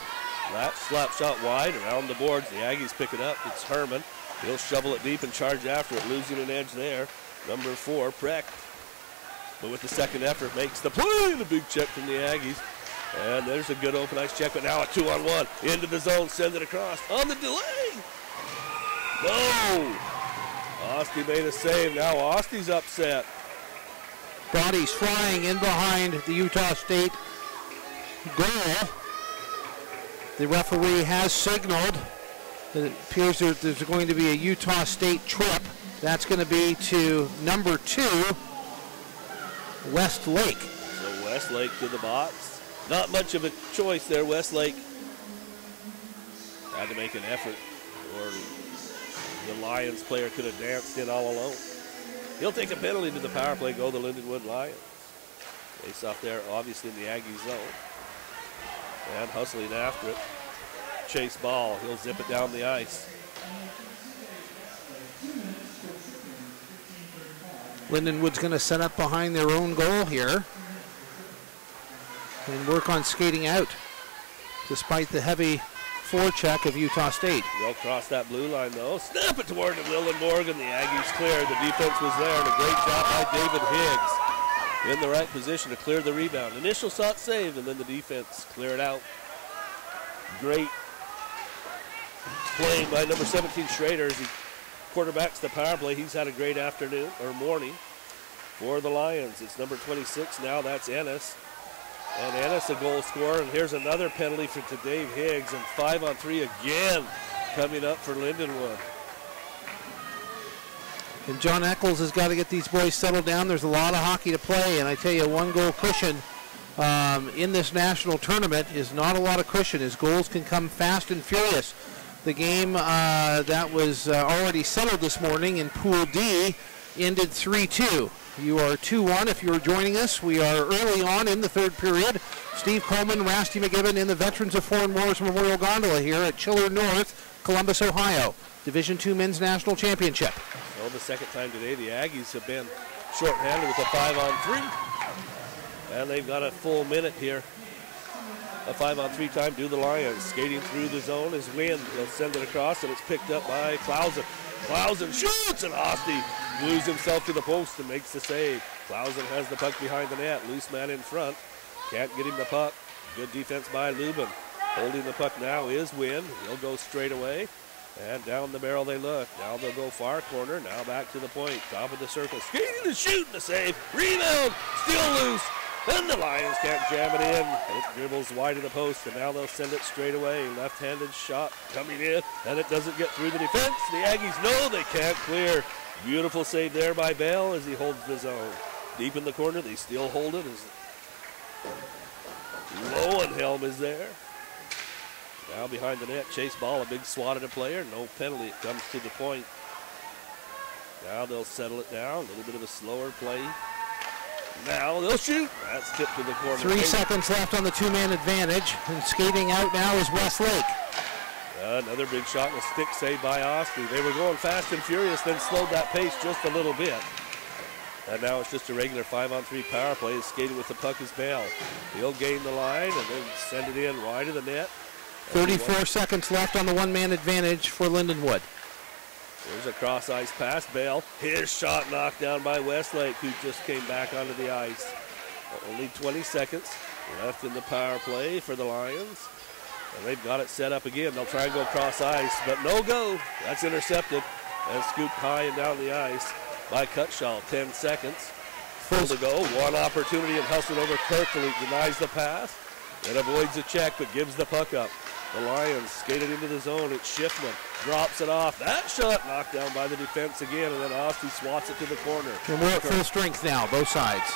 That slap shot wide around the boards. The Aggies pick it up. It's Herman. He'll shovel it deep and charge after it, losing an edge there. Number 4, Precht. But with the second effort, makes the play. The big check from the Aggies. And there's a good open ice check, but now a 2-on-1. Into the zone, send it across. On the delay. No. Osty made a save. Now Osty's upset. Bodies flying in behind the Utah State goal. The referee has signaled that it appears that there's going to be a Utah State trip. That's going to be to number 2, Westlake. So Westlake to the box. Not much of a choice there. Westlake had to make an effort, or the Lions player could have danced in all alone. He'll take a penalty to the power play, go the Lindenwood Lions. Face off there, obviously in the Aggie zone. And hustling after it. Chase Ball, he'll zip it down the ice. Lindenwood's going to set up behind their own goal here and work on skating out despite the heavy forecheck of Utah State. They'll cross that blue line though. Snap it toward the Willenborg, and the Aggies clear. The defense was there, and a great job by David Higgs in the right position to clear the rebound. Initial shot saved, and then the defense cleared out. Great playing by number 17 Schrader as he quarterbacks the power play. He's had a great afternoon or morning for the Lions. It's number 26 now. That's Ennis. And Ennis a goal scorer. And here's another penalty for to Dave Higgs. And 5-on-3 again coming up for Lindenwood. And John Eccles has got to get these boys settled down. There's a lot of hockey to play. And I tell you, 1-goal cushion in this national tournament is not a lot of cushion. His goals can come fast and furious. The game that was already settled this morning in Pool D ended 3-2. You are 2-1 if you're joining us. We are early on in the third period. Steve Coleman, Rasty McGibbon in the Veterans of Foreign Wars Memorial Gondola here at Chiller North, Columbus, Ohio. Division II Men's National Championship. So the second time today, the Aggies have been shorthanded with a 5-on-3. And they've got a full minute here. A 5-on-3 time to the Lions. Skating through the zone is Wynn. They'll send it across, and it's picked up by Clausen. Clausen shoots, and Hosty glues himself to the post and makes the save. Clausen has the puck behind the net. Loose man in front. Can't get him the puck. Good defense by Lubin. Holding the puck now is Wynn. He'll go straight away. And down the barrel they look. Now they'll go far corner. Now back to the point. Top of the circle. Skating and shooting the save. Rebound. Still loose. And the Lions can't jam it in. It dribbles wide of the post, and now they'll send it straight away. Left-handed shot coming in, and it doesn't get through the defense. The Aggies know they can't clear. Beautiful save there by Bell as he holds the zone. Deep in the corner, they still hold it as Lowenhelm is there. Now behind the net, chase ball, a big swat at a player. No penalty, it comes to the point. Now they'll settle it down, a little bit of a slower play. Now they'll shoot. That's tipped to the corner. 3 seconds left on the two-man advantage. And skating out now is Westlake. Another big shot and a stick save by Osprey. They were going fast and furious, then slowed that pace just a little bit. And now it's just a regular 5-on-3 power play. Skating with the puck is Bell. He'll gain the line and then send it in wide of the net. 34 seconds left on the one-man advantage for Lindenwood. There's a cross-ice pass. Bale, his shot knocked down by Westlake, who just came back onto the ice. Only 20 seconds left in the power play for the Lions. And they've got it set up again. They'll try and go cross-ice, but no go. That's intercepted and scooped high and down the ice by Cutshaw. 10 seconds. Full to go. One opportunity and hustled over Kirkley. Denies the pass and avoids the check, but gives the puck up. The Lions skated into the zone. It's Schiffman. Drops it off. That shot knocked down by the defense again, and then Osty swats it to the corner. And we're at full strength now, both sides.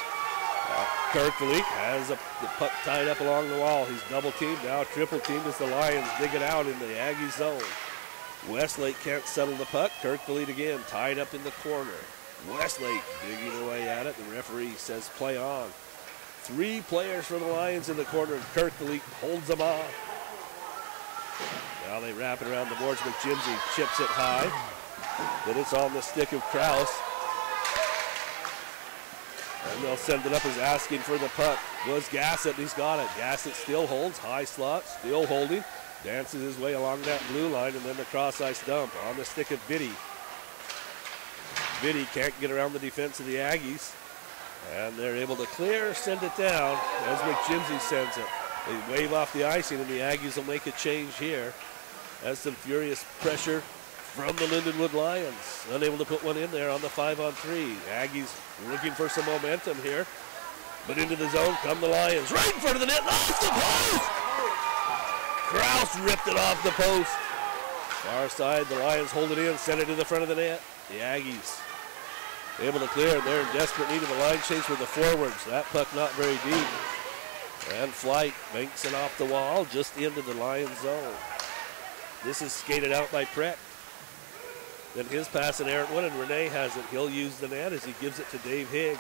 Kirkley has the puck tied up along the wall. He's double teamed, now triple teamed as the Lions dig it out in the Aggie zone. Westlake can't settle the puck. Kirkley again, tied up in the corner. Westlake digging away at it. The referee says play on. 3 players for the Lions in the corner, and Kirkley holds them off. Now they wrap it around the boards. McJimsey chips it high. Then it's on the stick of Krause. And they'll send it up as asking for the puck. Was Gassett, he's got it. Gassett still holds, high slot, still holding. Dances his way along that blue line, and then the cross-ice dump on the stick of Biddy. Biddy can't get around the defense of the Aggies. And they're able to clear, send it down as McJimsey sends it. They wave off the icing, and the Aggies will make a change here. As some furious pressure from the Lindenwood Lions. Unable to put one in there on the 5-on-3. Aggies looking for some momentum here. But into the zone come the Lions. Right in front of the net, off the post! Krause ripped it off the post. Far side, the Lions hold it in, send it to the front of the net. The Aggies able to clear, and they're in desperate need of a line chase with the forwards. That puck not very deep. And Flight banks it off the wall just into the Lions zone. This is skated out by Preck. Then his pass in errant one, and Renee has it. He'll use the net as he gives it to Dave Higgs.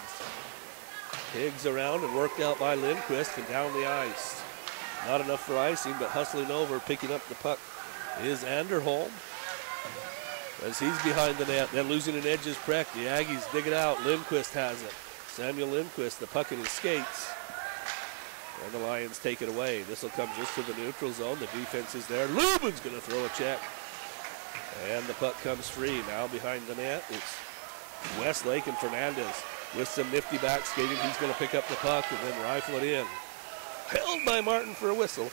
Higgs around and worked out by Lindquist and down the ice. Not enough for icing, but hustling over, picking up the puck is Anderholm. As he's behind the net, then losing an edge is Preck. The Aggies dig it out. Lindquist has it. Samuel Lindquist, the puck in his skates. And the Lions take it away. This will come just to the neutral zone. The defense is there. Lubin's going to throw a check. And the puck comes free. Now behind the net, it's Westlake and Fernandez. With some nifty back skating, he's going to pick up the puck and then rifle it in. Held by Martin for a whistle.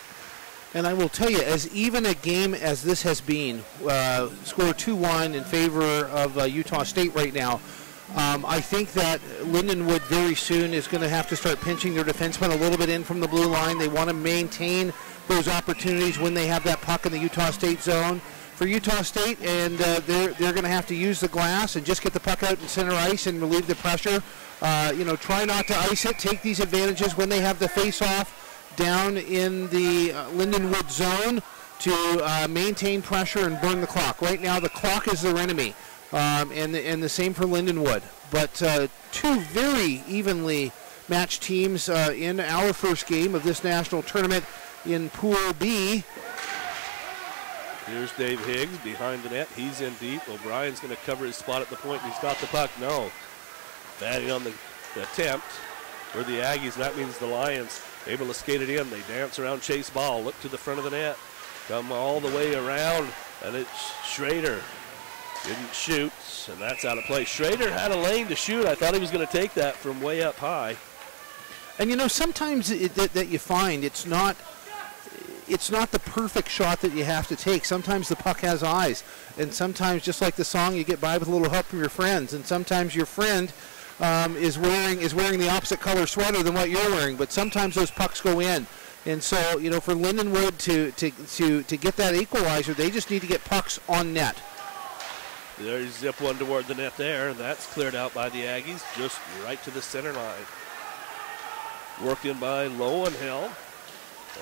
And I will tell you, as even a game as this has been, score 2-1 in favor of Utah State right now, I think that Lindenwood very soon is going to have to start pinching their defensemen a little bit in from the blue line. They want to maintain those opportunities when they have that puck in the Utah State zone. For Utah State, and they're going to have to use the glass and just get the puck out in center ice and relieve the pressure. Try not to ice it. Take these advantages when they have the face-off down in the Lindenwood zone to maintain pressure and burn the clock. Right now, the clock is their enemy, and the same for Lindenwood. But 2 very evenly matched teams in our first game of this national tournament in Pool B. Here's Dave Higgs behind the net. He's in deep. O'Brien's going to cover his spot at the point, and he's got the puck. No. Batting on the attempt for the Aggies. That means the Lions able to skate it in. They dance around Chase Ball. Look to the front of the net. Come all the way around, and it's Schrader. Didn't shoot, and that's out of play. Schrader had a lane to shoot. I thought he was going to take that from way up high. And you know, sometimes that you find it's not the perfect shot that you have to take. Sometimes the puck has eyes, and sometimes, just like the song, you get by with a little help from your friends. And sometimes your friend is wearing the opposite color sweater than what you're wearing. But sometimes those pucks go in. And so, you know, for Lindenwood to get that equalizer, they just need to get pucks on net. There's zip one toward the net there, and that's cleared out by the Aggies, just right to the center line. Worked in by Lowenhelm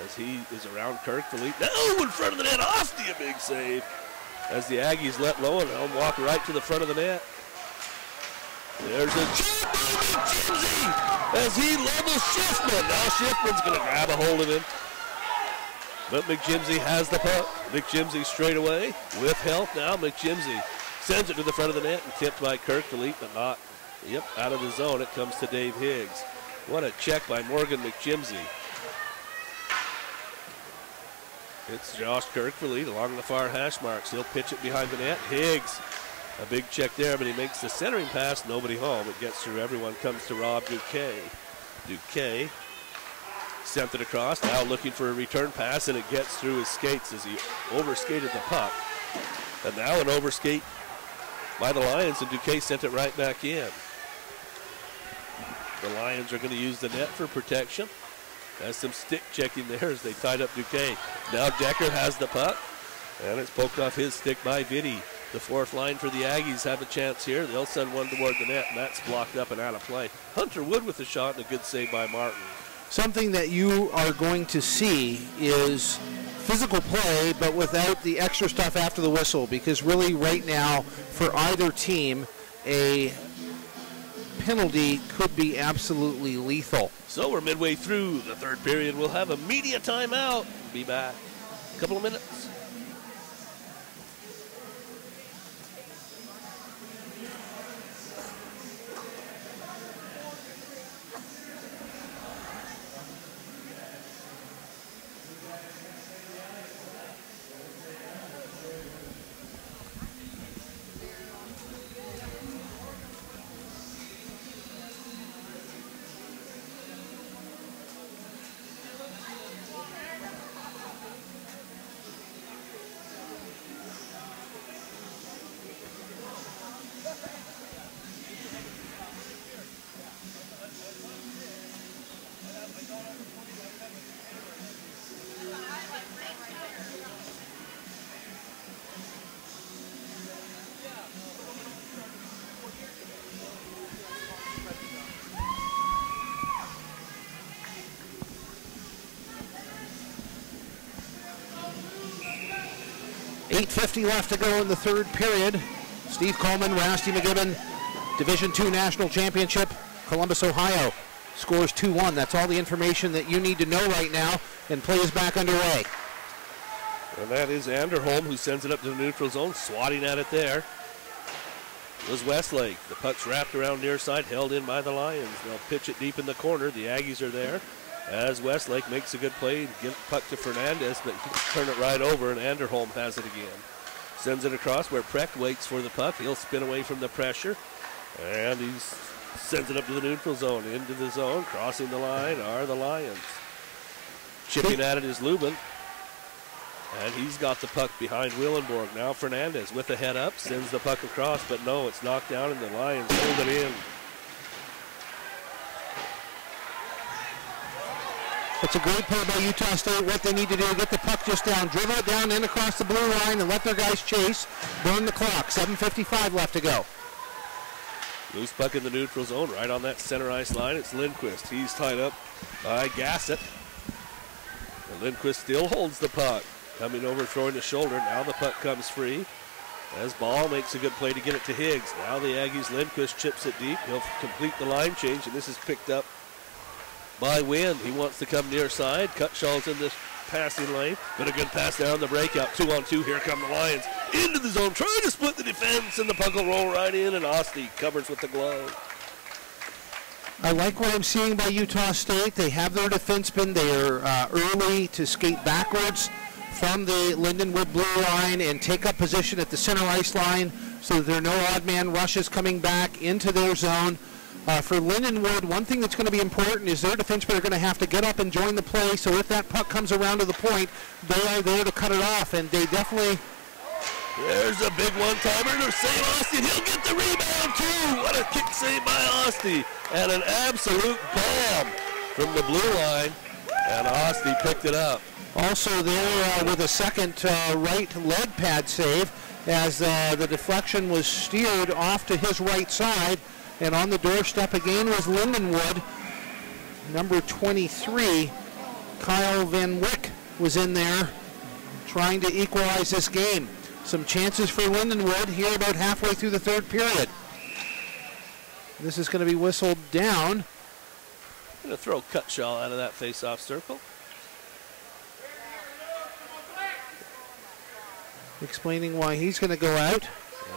as he is around Kirk. Philippe now in front of the net, off the big save as the Aggies let Lowenhelm walk right to the front of the net. There's a jump by McJimsey as he levels Schiffman. Now Schiffman's going to grab a hold of him. But McJimsey has the puck. McJimsey straight away with help now. McJimsey sends it to the front of the net and tipped by Kirk Philippe, but not, out of the zone. It comes to Dave Higgs. What a check by Morgan McJimsey. It's Josh Kirk Philippe along the far hash marks. He'll pitch it behind the net. Higgs, a big check there, but he makes the centering pass. Nobody home. It gets through everyone. Comes to Rob Duquet. Duquet sent it across. Now looking for a return pass, and it gets through his skates as he overskated the puck. And now an overskate by the Lions, and Duquet sent it right back in. The Lions are going to use the net for protection. Has some stick checking there as they tied up Duquet. Now Decker has the puck, and it's poked off his stick by Vitti. The fourth line for the Aggies have a chance here. They'll send one toward the net, and that's blocked up and out of play. Hunter Wood with the shot, and a good save by Martin. Something that you are going to see is physical play, but without the extra stuff after the whistle, because really right now for either team, a penalty could be absolutely lethal. So we're midway through the third period. We'll have a media timeout. Be back in a couple of minutes. .50 left to go in the third period. Steve Coleman, Rusty McGibbon, Division II National Championship, Columbus, Ohio, scores 2-1. That's all the information that you need to know right now, and play is back underway. And that is Anderholm who sends it up to the neutral zone, swatting at it there. It was Westlake. The puck's wrapped around near side, held in by the Lions. They'll pitch it deep in the corner. The Aggies are there as Westlake makes a good play, give the puck to Fernandez, but turn it right over, and Anderholm has it again. Sends it across where Precht waits for the puck. He'll spin away from the pressure, and he sends it up to the neutral zone. Into the zone, crossing the line are the Lions. Chipping at it is Lubin, and he's got the puck behind Willenborg. Now Fernandez with the head up, sends the puck across, but no, it's knocked down, and the Lions hold it in. It's a great play by Utah State. What they need to do, get the puck just down, dribble it down and across the blue line and let their guys chase, burn the clock. 7:55 left to go. Loose puck in the neutral zone, right on that center ice line. It's Lindquist. He's tied up by Gassett. And Lindquist still holds the puck. Coming over, throwing the shoulder. Now the puck comes free. As Ball makes a good play to get it to Higgs. Now the Aggies, Lindquist chips it deep. He'll complete the line change, and this is picked up by Wynn. He wants to come near side. Cutshaw's in this passing lane, but a good pass there on the breakout. 2-on-2, here come the Lions. Into the zone, trying to split the defense, and the puck will roll right in, and Osti covers with the glove. I like what I'm seeing by Utah State. They have their defensemen. They're early to skate backwards from the Lindenwood blue line and take up position at the center ice line so that there are no odd man rushes coming back into their zone. For Lindenwood, one thing that's going to be important is their defensemen are going to have to get up and join the play, so if that puck comes around to the point, they are there to cut it off, and they definitely... There's a big one-timer to save Osti. He'll get the rebound, too. What a kick save by Osti. And an absolute bomb from the blue line, and Osti picked it up. Also there with a second right leg pad save as the deflection was steered off to his right side. And on the doorstep again was Lindenwood. Number 23, Kyle Van Wyck, was in there trying to equalize this game. Some chances for Lindenwood here about halfway through the third period. This is going to be whistled down. Going to throw Cutshaw out of that face-off circle. Explaining why he's going to go out.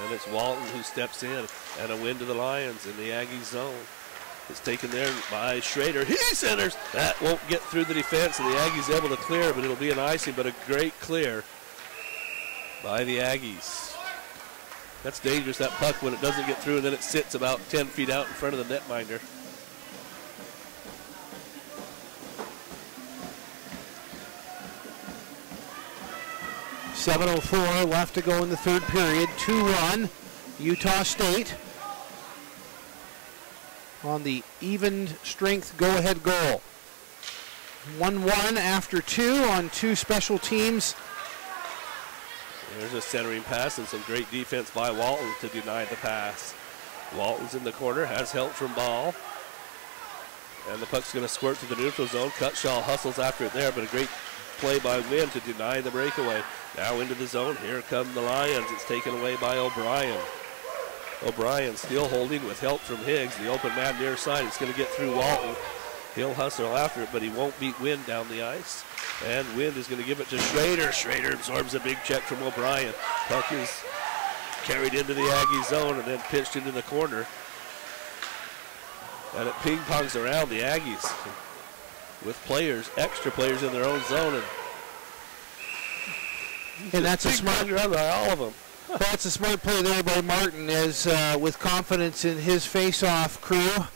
And it's Walton who steps in, and a win to the Lions in the Aggie zone. It's taken there by Schrader. He centers. That won't get through the defense, and the Aggies able to clear, but it'll be an icing, but a great clear by the Aggies. That's dangerous, that puck, when it doesn't get through, and then it sits about 10 feet out in front of the netminder. .704 left to go in the third period. 2-1, Utah State on the even strength go-ahead goal. 1-1 after 2 on 2 special teams. There's a centering pass and some great defense by Walton to deny the pass. Walton's in the corner, has help from Ball. And the puck's going to squirt to the neutral zone. Cutshaw hustles after it there, but a great play by Wynn to deny the breakaway. Now into the zone. Here come the Lions. It's taken away by O'Brien. O'Brien still holding with help from Higgs. The open man near side. It's going to get through Walton. He'll hustle after it, but he won't beat Wynn down the ice. And Wynn is going to give it to Schrader. Schrader absorbs a big check from O'Brien. Puck is carried into the Aggie zone and then pitched into the corner. And it ping-pongs around the Aggies with players, extra players in their own zone. And that's a smart run by all of them. That's a smart play there by Martin, as with confidence in his face-off crew,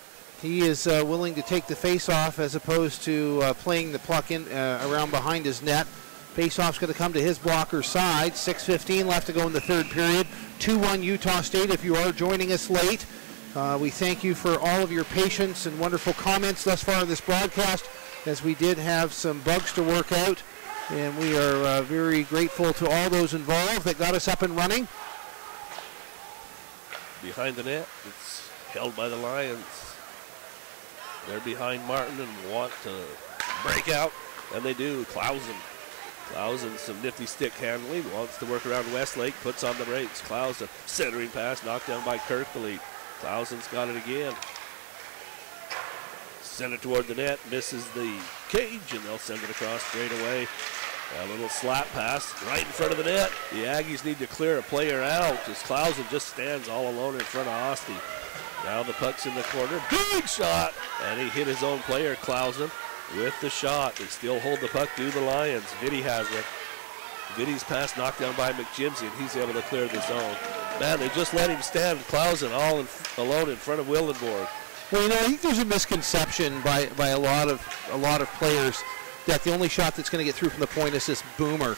he is willing to take the face-off as opposed to playing the puck in around behind his net. Face-off's going to come to his blocker side. 6:15 left to go in the third period. 2-1 Utah State. If you are joining us late, we thank you for all of your patience and wonderful comments thus far in this broadcast, as we did have some bugs to work out. And we are very grateful to all those involved that got us up and running. Behind the net, it's held by the Lions. They're behind Martin and want to break out, and they do. Clausen, some nifty stick handling, wants to work around Westlake, puts on the brakes. Clausen, centering pass, knocked down by Kirkley. Clausen's got it again. Send it toward the net, misses the cage, and they'll send it across straight away. A little slap pass right in front of the net. The Aggies need to clear a player out as Clausen just stands all alone in front of Osti. Now the puck's in the corner. Big shot! And he hit his own player, Clausen, with the shot. They still hold the puck to the Lions. Vitti has it. Vitti's pass knocked down by McJimsey, and he's able to clear the zone. Man, they just let him stand, Clausen, all alone in front of Willenborg. Well, you know, I think there's a misconception by a lot of players that the only shot that's going to get through from the point is this boomer.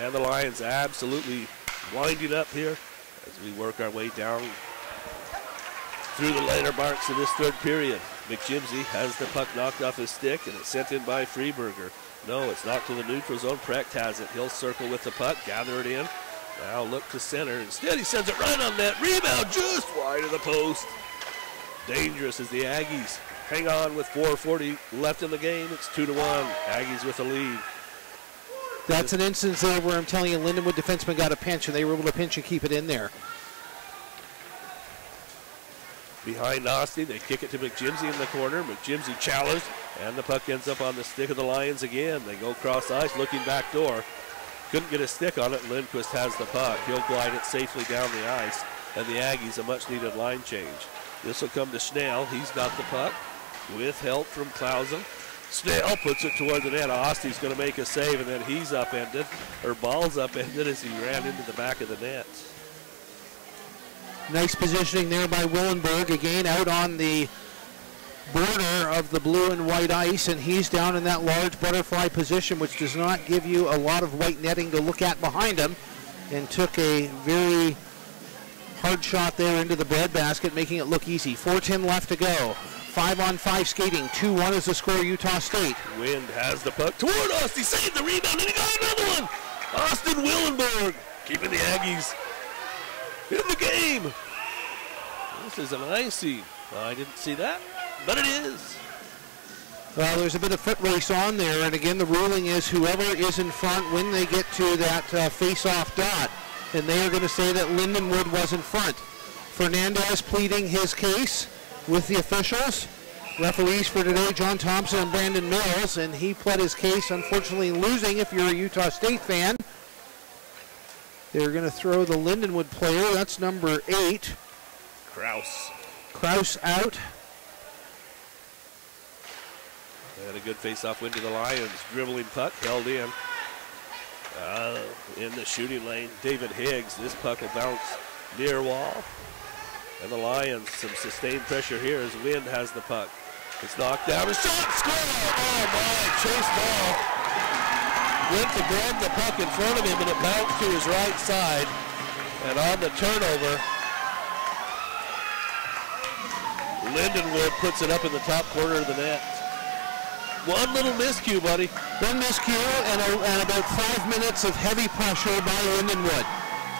And the Lions absolutely winding up here as we work our way down through the later marks of this third period. McJimsey has the puck knocked off his stick, and it's sent in by Freeberger. No, it's knocked to the neutral zone. Precht has it. He'll circle with the puck, gather it in. Now look to center. Instead, he sends it right on net. Rebound just wide of the post. Dangerous as the Aggies hang on with 4:40 left in the game. It's 2-1. Aggies with the lead. That's an instance there where I'm telling you, Lindenwood defenseman got a pinch, and they were able to pinch and keep it in there. behind Austin. They kick it to McJimsey in the corner. McJimsey challenged, and the puck ends up on the stick of the Lions again. They go cross ice, looking back door. Couldn't get a stick on it. Lindquist has the puck. He'll glide it safely down the ice, and the Aggies a much-needed line change. This will come to Schnell. He's got the puck with help from Clausen. Schnell puts it toward the net. Osty's going to make a save, and then he's upended, or ball's upended as he ran into the back of the net. Nice positioning there by Willenberg, again out on the border of the blue and white ice, and he's down in that large butterfly position, which does not give you a lot of white netting to look at behind him, and took a very hard shot there into the breadbasket, making it look easy. 4:10 left to go. 5-on-5 skating. 2-1 is the score, Utah State. Wind has the puck toward Osty. Saved the rebound, and he got another one. Austin Willenberg keeping the Aggies in the game. This is an icing. I didn't see that, but it is. Well, there's a bit of foot race on there, and again, the ruling is whoever is in front when they get to that face-off dot, and they are going to say that Lindenwood was in front. Fernandez pleading his case with the officials. Referees for today, John Thompson and Brandon Mills, and he pled his case, unfortunately losing if you're a Utah State fan. They're going to throw the Lindenwood player. That's number 8. Kraus out. And a good face-off win to the Lions. Dribbling puck held in the shooting lane. David Higgs. This puck will bounce near wall. And the Lions, some sustained pressure here as Wind has the puck. It's knocked down. A shot, score! Oh my, Chase Ball went to grab the puck in front of him, and it bounced to his right side. And on the turnover, Lindenwood puts it up in the top corner of the net. One little miscue, buddy. One miscue and about 5 minutes of heavy pressure by Lindenwood.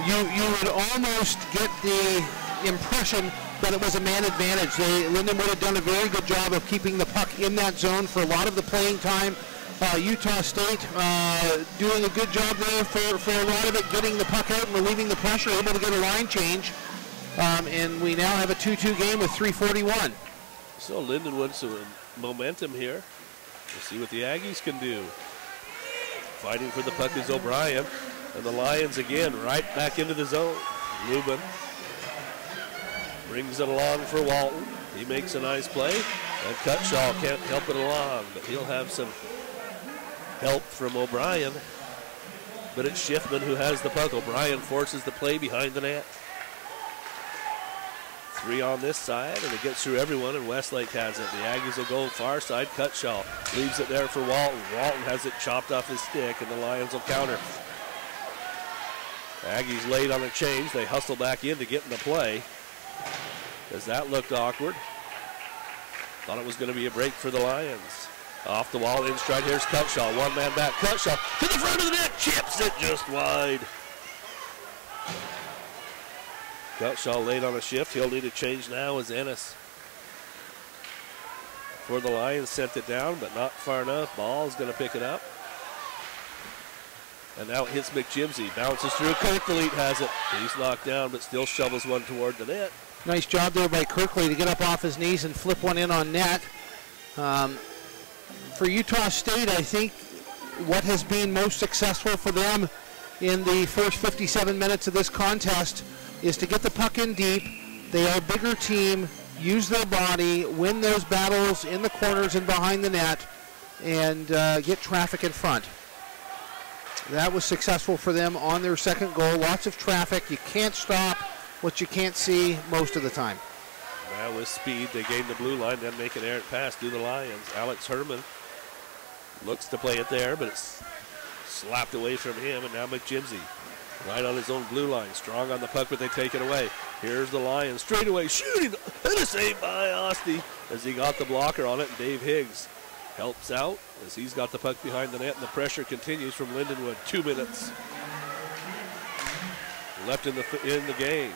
You would almost get the impression that it was a man advantage. Lindenwood had done a very good job of keeping the puck in that zone for a lot of the playing time. Utah State doing a good job there for a lot of it, getting the puck out and relieving the pressure, able to get a line change. And we now have a 2-2 game with 3:41. So Lindenwood, some momentum here. We'll see what the Aggies can do. Fighting for the puck is O'Brien. And the Lions again right back into the zone. Lubin brings it along for Walton. He makes a nice play. And Cutshaw can't help it along, but he'll have some help from O'Brien. But it's Schiffman who has the puck. O'Brien forces the play behind the net. 3 on this side, and it gets through everyone, and Westlake has it. The Aggies will go far side. Cutshaw leaves it there for Walton. Walton has it chopped off his stick, and the Lions will counter. Aggies late on a change. They hustle back in to get in the play, as that looked awkward. Thought it was going to be a break for the Lions. Off the wall, in stride. Here's Cutshaw. One man back. Cutshaw to the front of the net. Chips it just wide. Cutshaw late on a shift. He'll need a change now as Ennis. For the Lions, sent it down, but not far enough. Ball's going to pick it up. And now it hits McJimsey. Bounces through. Kirkley has it. He's knocked down, but still shovels one toward the net. Nice job there by Kirkley to get up off his knees and flip one in on net. For Utah State, I think what has been most successful for them in the first 57 minutes of this contest is to get the puck in deep. They are a bigger team, use their body, win those battles in the corners and behind the net, and get traffic in front. That was successful for them on their second goal. Lots of traffic. You can't stop what you can't see most of the time. Now with speed, they gain the blue line, then make an errant pass to the Lions. Alex Herman looks to play it there, but it's slapped away from him, and now McJimsey right on his own blue line. Strong on the puck, but they take it away. Here's the Lions straight away shooting, and a save by Osty as he got the blocker on it, and Dave Higgs helps out as he's got the puck behind the net, and the pressure continues from Lindenwood. 2 minutes left in the game.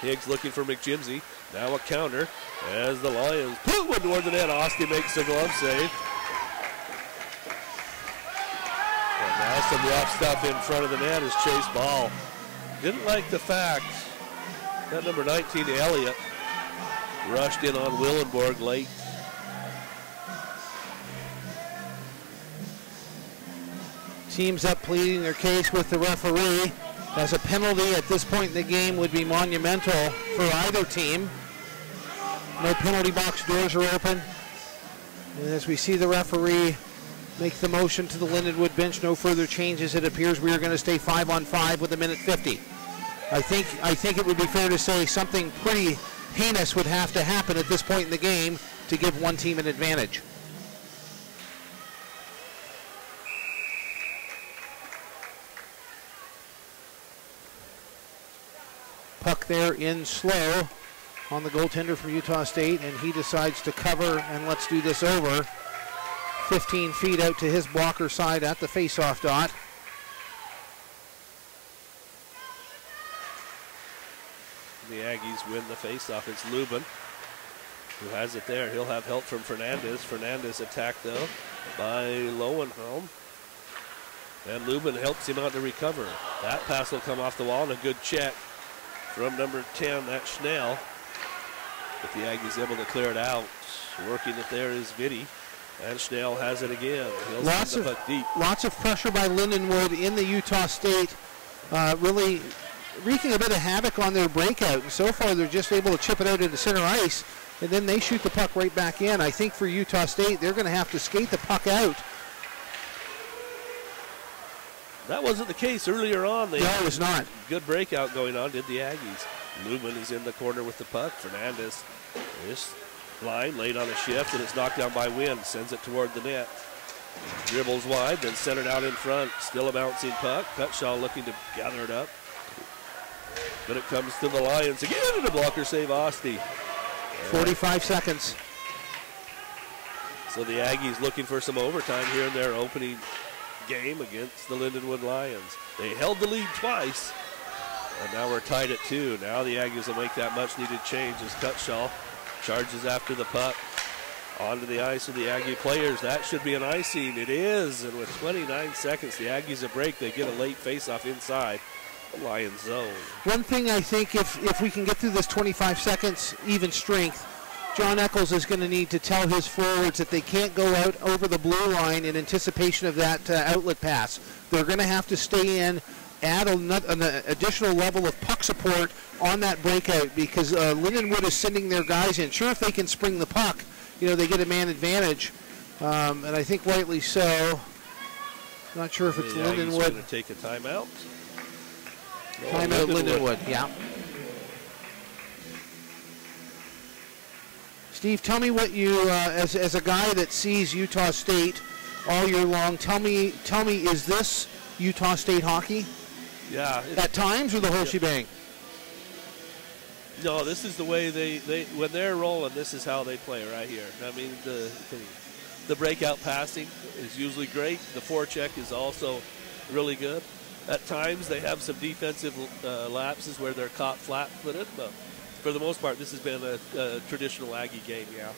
Higgs looking for McJimsey. Now a counter as the Lions put one toward the net. Osty makes a glove save. And now some rough stuff in front of the net is Chase Ball. Didn't like the fact that number 19, Elliott, rushed in on Willenborg late. Teams up pleading their case with the referee, as a penalty at this point in the game would be monumental for either team. No penalty box doors are open. And as we see the referee make the motion to the Lindenwood bench, no further changes. It appears we are going to stay 5-on-5 with 1:50. I think it would be fair to say something pretty heinous would have to happen at this point in the game to give one team an advantage. Puck there in slow on the goaltender from Utah State, and he decides to cover and let's do this over. 15 feet out to his blocker side at the face-off dot. The Aggies win the face-off. It's Lubin who has it there. He'll have help from Fernandez. Fernandez attacked, though, by Lowenhelm. And Lubin helps him out to recover. That pass will come off the wall, and a good check from number 10, that's Schnell. But the Aggies able to clear it out. Working it there is Vitti. And Schnell has it again. Lots of pressure by Lindenwood in the Utah State, really wreaking a bit of havoc on their breakout. And so far, they're just able to chip it out into center ice, and then they shoot the puck right back in. I think for Utah State, they're going to have to skate the puck out. That wasn't the case earlier on. No, it was not. Good breakout going on, did the Aggies. Lubin is in the corner with the puck. Fernandez is line late on a shift, and it's knocked down by Wynn. Sends it toward the net. Dribbles wide, then centered out in front. Still a bouncing puck. Cutshaw looking to gather it up. But it comes to the Lions again, and a blocker save Osti. 45 seconds. So the Aggies looking for some overtime here in their opening game against the Lindenwood Lions. They held the lead twice, and now we're tied at 2. Now the Aggies will make that much needed change as Cutshaw charges after the puck onto the ice with the Aggie players. That should be an icing. It is, and with 29 seconds, the Aggies a break. They get a late face-off inside the Lions zone. One thing I think, if we can get through this 25 seconds even strength, John Eccles is going to need to tell his forwards that they can't go out over the blue line in anticipation of that outlet pass. They're going to have to stay in, add an additional level of puck support on that breakout, because Lindenwood is sending their guys in. Sure, if they can spring the puck, they get a man advantage, and I think rightly so. Not sure if it's Lindenwood. Going to take a timeout. Timeout Lindenwood, yeah. Steve, tell me what you, as a guy that sees Utah State all year long, tell me, is this Utah State hockey? Yeah. At times, or the whole shebang? No, this is the way they when they're rolling, this is how they play right here. I mean, the breakout passing is usually great. The forecheck is also really good. At times, they have some defensive lapses where they're caught flat-footed, but for the most part, this has been a traditional Aggie game, yeah.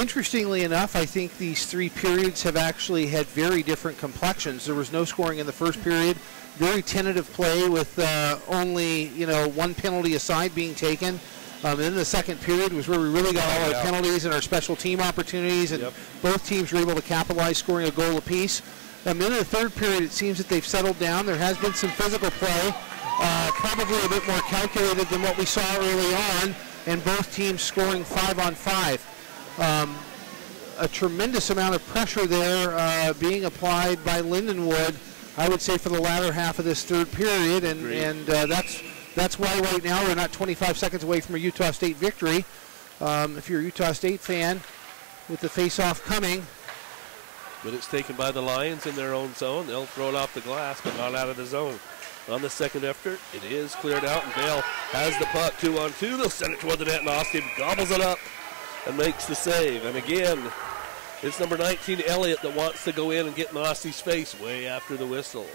Interestingly enough, I think these 3 periods have actually had very different complexions. There was no scoring in the first period. Very tentative play with only, 1 penalty aside being taken. And then the second period was where we really got all our penalties and our special team opportunities, and both teams were able to capitalize, scoring a goal apiece. And then in the third period, it seems that they've settled down. There has been some physical play. Probably a bit more calculated than what we saw early on, and both teams scoring 5-on-5. A tremendous amount of pressure there being applied by Lindenwood, I would say, for the latter half of this third period, and that's why right now we're not 25 seconds away from a Utah State victory. If you're a Utah State fan, with the face-off coming. But it's taken by the Lions in their own zone. They'll throw it off the glass, but not out of the zone. On the second effort, it is cleared out, and Bale has the puck 2-on-2. They'll send it toward the net, and Austin gobbles it up and makes the save. And again, it's number 19, Elliott, that wants to go in and get in Austy's face way after the whistle.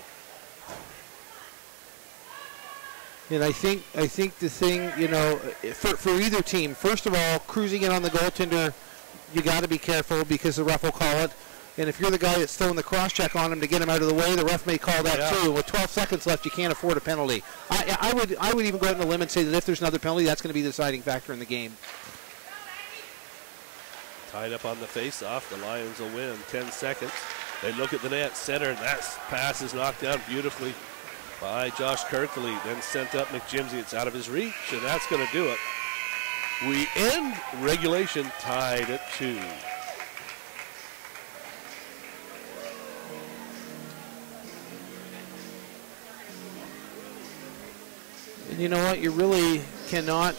And I think the thing, for either team, first of all, cruising in on the goaltender, you got to be careful because the ref will call it. And if you're the guy that's throwing the cross-check on him to get him out of the way, the ref may call that too. With 12 seconds left, you can't afford a penalty. I would even go out on a limb and say that if there's another penalty, that's going to be the deciding factor in the game. Tied up on the face-off. The Lions will win. 10 seconds. They look at the net center, and that pass is knocked down beautifully by Josh Kirkley. Then sent up McJimsey. It's out of his reach, and that's going to do it. We end regulation tied at 2. And you know what? You really cannot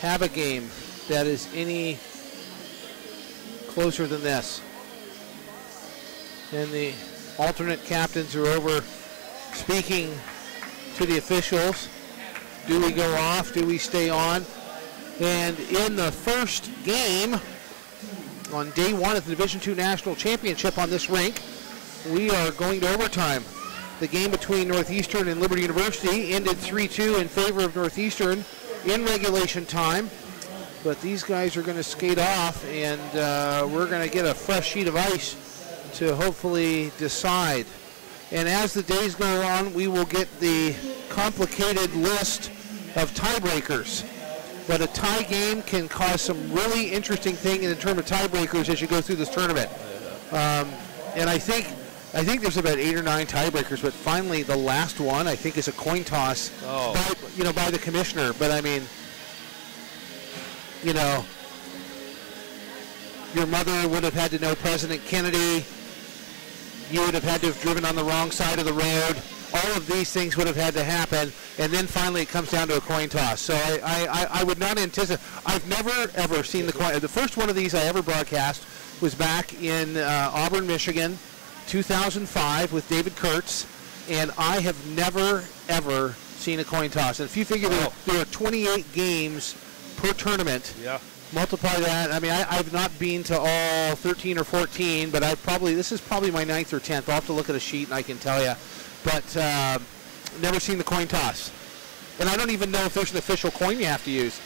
have a game that is any closer than this. And the alternate captains are over speaking to the officials. Do we go off? Do we stay on? And in the first game on day 1 of the Division II National Championship on this rink, we are going to overtime. The game between Northeastern and Liberty University ended 3-2 in favor of Northeastern in regulation time. But these guys are going to skate off, and we're going to get a fresh sheet of ice to hopefully decide. And as the days go on, we will get the complicated list of tiebreakers. But a tie game can cause some really interesting things in terms of tiebreakers as you go through this tournament. And I think there's about 8 or 9 tiebreakers, but finally the last one I think is a coin toss by the commissioner. But I mean, you know, your mother would have had to know President Kennedy. You would have had to have driven on the wrong side of the road. All of these things would have had to happen, and then finally it comes down to a coin toss. So I would not anticipate. I've never, ever seen the coin. The first one of these I ever broadcast was back in Auburn, Michigan, 2005 with David Kurtz, and I have never, ever seen a coin toss. And if you figure there are 28 games per tournament, multiply that. I mean, I've not been to all 13 or 14, but this is probably my 9th or 10th. I'll have to look at a sheet and I can tell you. But never seen the coin toss. And I don't even know if there's an official coin you have to use.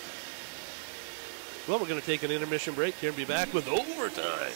Well, we're going to take an intermission break here and be back with overtime.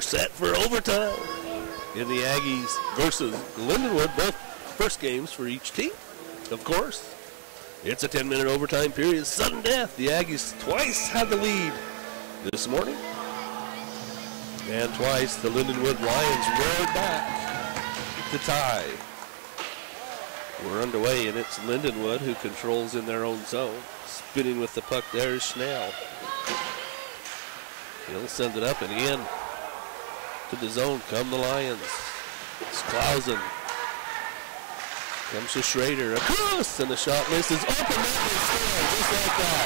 We're set for overtime in the Aggies versus Lindenwood, both first games for each team, of course. It's a 10-minute overtime period, sudden death. The Aggies twice had the lead this morning. And twice the Lindenwood Lions roared back to tie. We're underway, and it's Lindenwood who controls in their own zone. Spinning with the puck there is Schnell. He'll send it up and again to the zone. Come the Lions. It's Clausen. Comes to Schrader. Across, and the shot misses. Open net, they score just like that.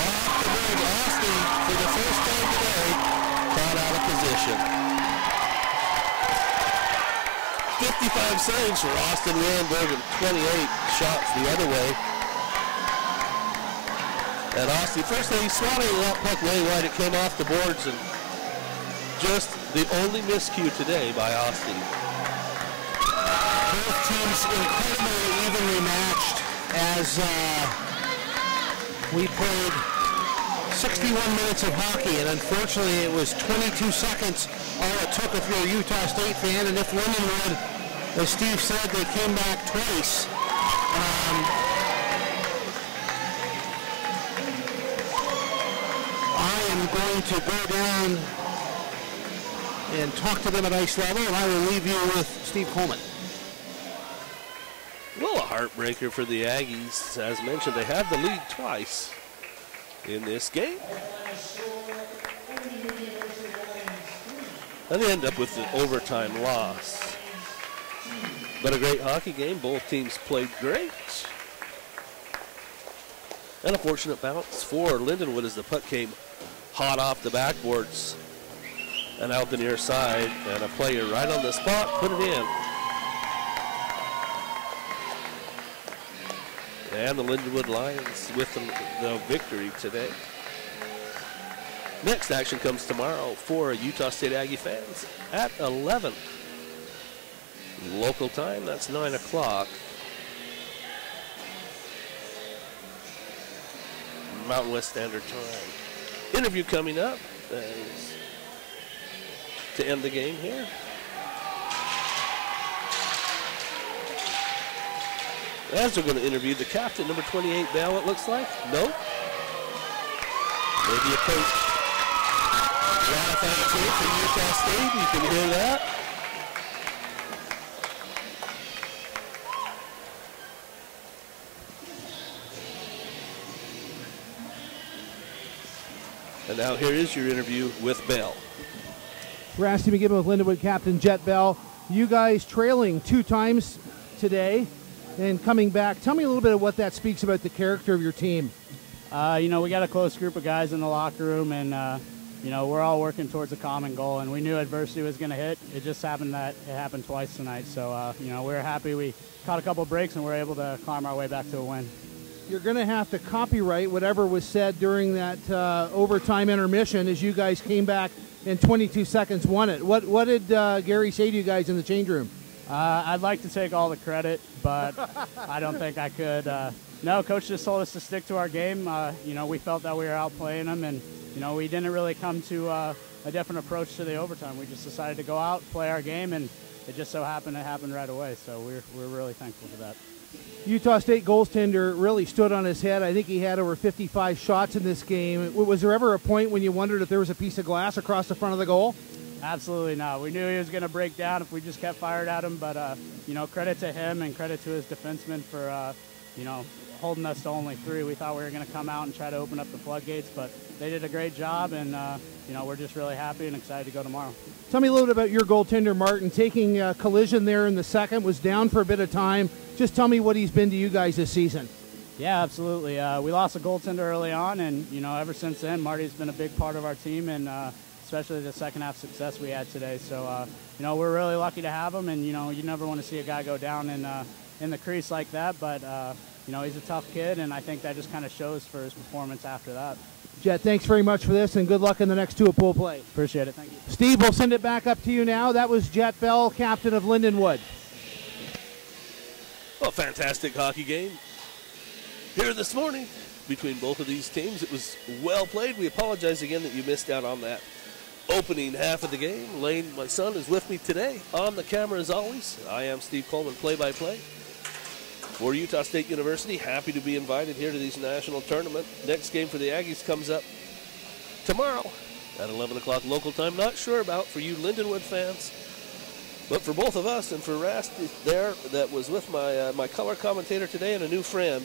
Off the board, Austin, for the first time today, caught out of position. 55 saves for Austin Randberg and 28 shots the other way. And Austin, first thing, he swatted that puck way wide. It came off the boards, and just the only miscue today by Austin. Both teams incredibly evenly matched as we played 61 minutes of hockey, and unfortunately it was 22 seconds all it took if you're a Utah State fan, and if Lindenwood, as Steve said, they came back twice. I am going to go down and talk to them at ice level, and I will leave you with Steve Coleman. Well, a heartbreaker for the Aggies. As mentioned, they have the lead twice in this game. And they end up with an overtime loss. But a great hockey game. Both teams played great. And a fortunate bounce for Lindenwood as the puck came hot off the backboards and out the near side. And a player right on the spot put it in. And the Lindenwood Lions with the victory today. Next action comes tomorrow for Utah State Aggie fans at 11. Local time, that's 9 o'clock. Mountain West Standard Time. Interview coming up to end the game here. As they're going to interview the captain, number 28, Bell, it looks like. No. Maybe a coach. Jonathan Tate from Utah State. You can hear that. And now here is your interview with Bell. We're asking to begin with Lindenwood captain Jet Bell. You guys trailing 2 times today and coming back. Tell me a little bit of what that speaks about the character of your team. You know, we got a close group of guys in the locker room, and, you know, we're all working towards a common goal, and we knew adversity was going to hit. It just happened that it happened twice tonight. So, you know, we were happy we caught a couple breaks and we're able to climb our way back to a win. You're going to have to copyright whatever was said during that overtime intermission as you guys came back in 22 seconds, won it. What did Gary say to you guys in the change room? I'd like to take all the credit, but I don't think I could. No, Coach just told us to stick to our game. You know, we felt that we were outplaying them, and, you know, we didn't really come to a different approach to the overtime. We just decided to go out, play our game, and it just so happened it happened right away. So we're really thankful for that. Utah State goaltender really stood on his head. I think he had over 55 shots in this game. Was there ever a point when you wondered if there was a piece of glass across the front of the goal? Absolutely not. We knew he was going to break down if we just kept firing at him, but, you know, credit to him and credit to his defensemen for, you know, holding us to only 3. We thought we were going to come out and try to open up the floodgates, but they did a great job, and, you know, we're just really happy and excited to go tomorrow. Tell me a little bit about your goaltender, Martin, taking a collision there in the second, was down for a bit of time. Just tell me what he's been to you guys this season. Yeah, absolutely. We lost a goaltender early on, and, you know, ever since then, Marty's been a big part of our team, and especially the second half success we had today. So, you know, we're really lucky to have him, and, you know, you never want to see a guy go down in the crease like that, but, you know, he's a tough kid, and I think that just kind of shows for his performance after that. Jet, thanks very much for this, and good luck in the next 2 of pool play. Appreciate it. Thank you. Steve, we'll send it back up to you now. That was Jet Bell, captain of Lindenwood. Well, fantastic hockey game here this morning between both of these teams. It was well played. We apologize again that you missed out on that opening half of the game. Lane, my son, is with me today on the camera as always. I am Steve Coleman, play-by-play for Utah State University. Happy to be invited here to these national tournament. Next game for the Aggies comes up tomorrow at 11 o'clock local time. Not sure about for you Lindenwood fans, but for both of us and for Rast there that was with my color commentator today and a new friend,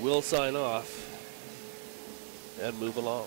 we'll sign off and move along.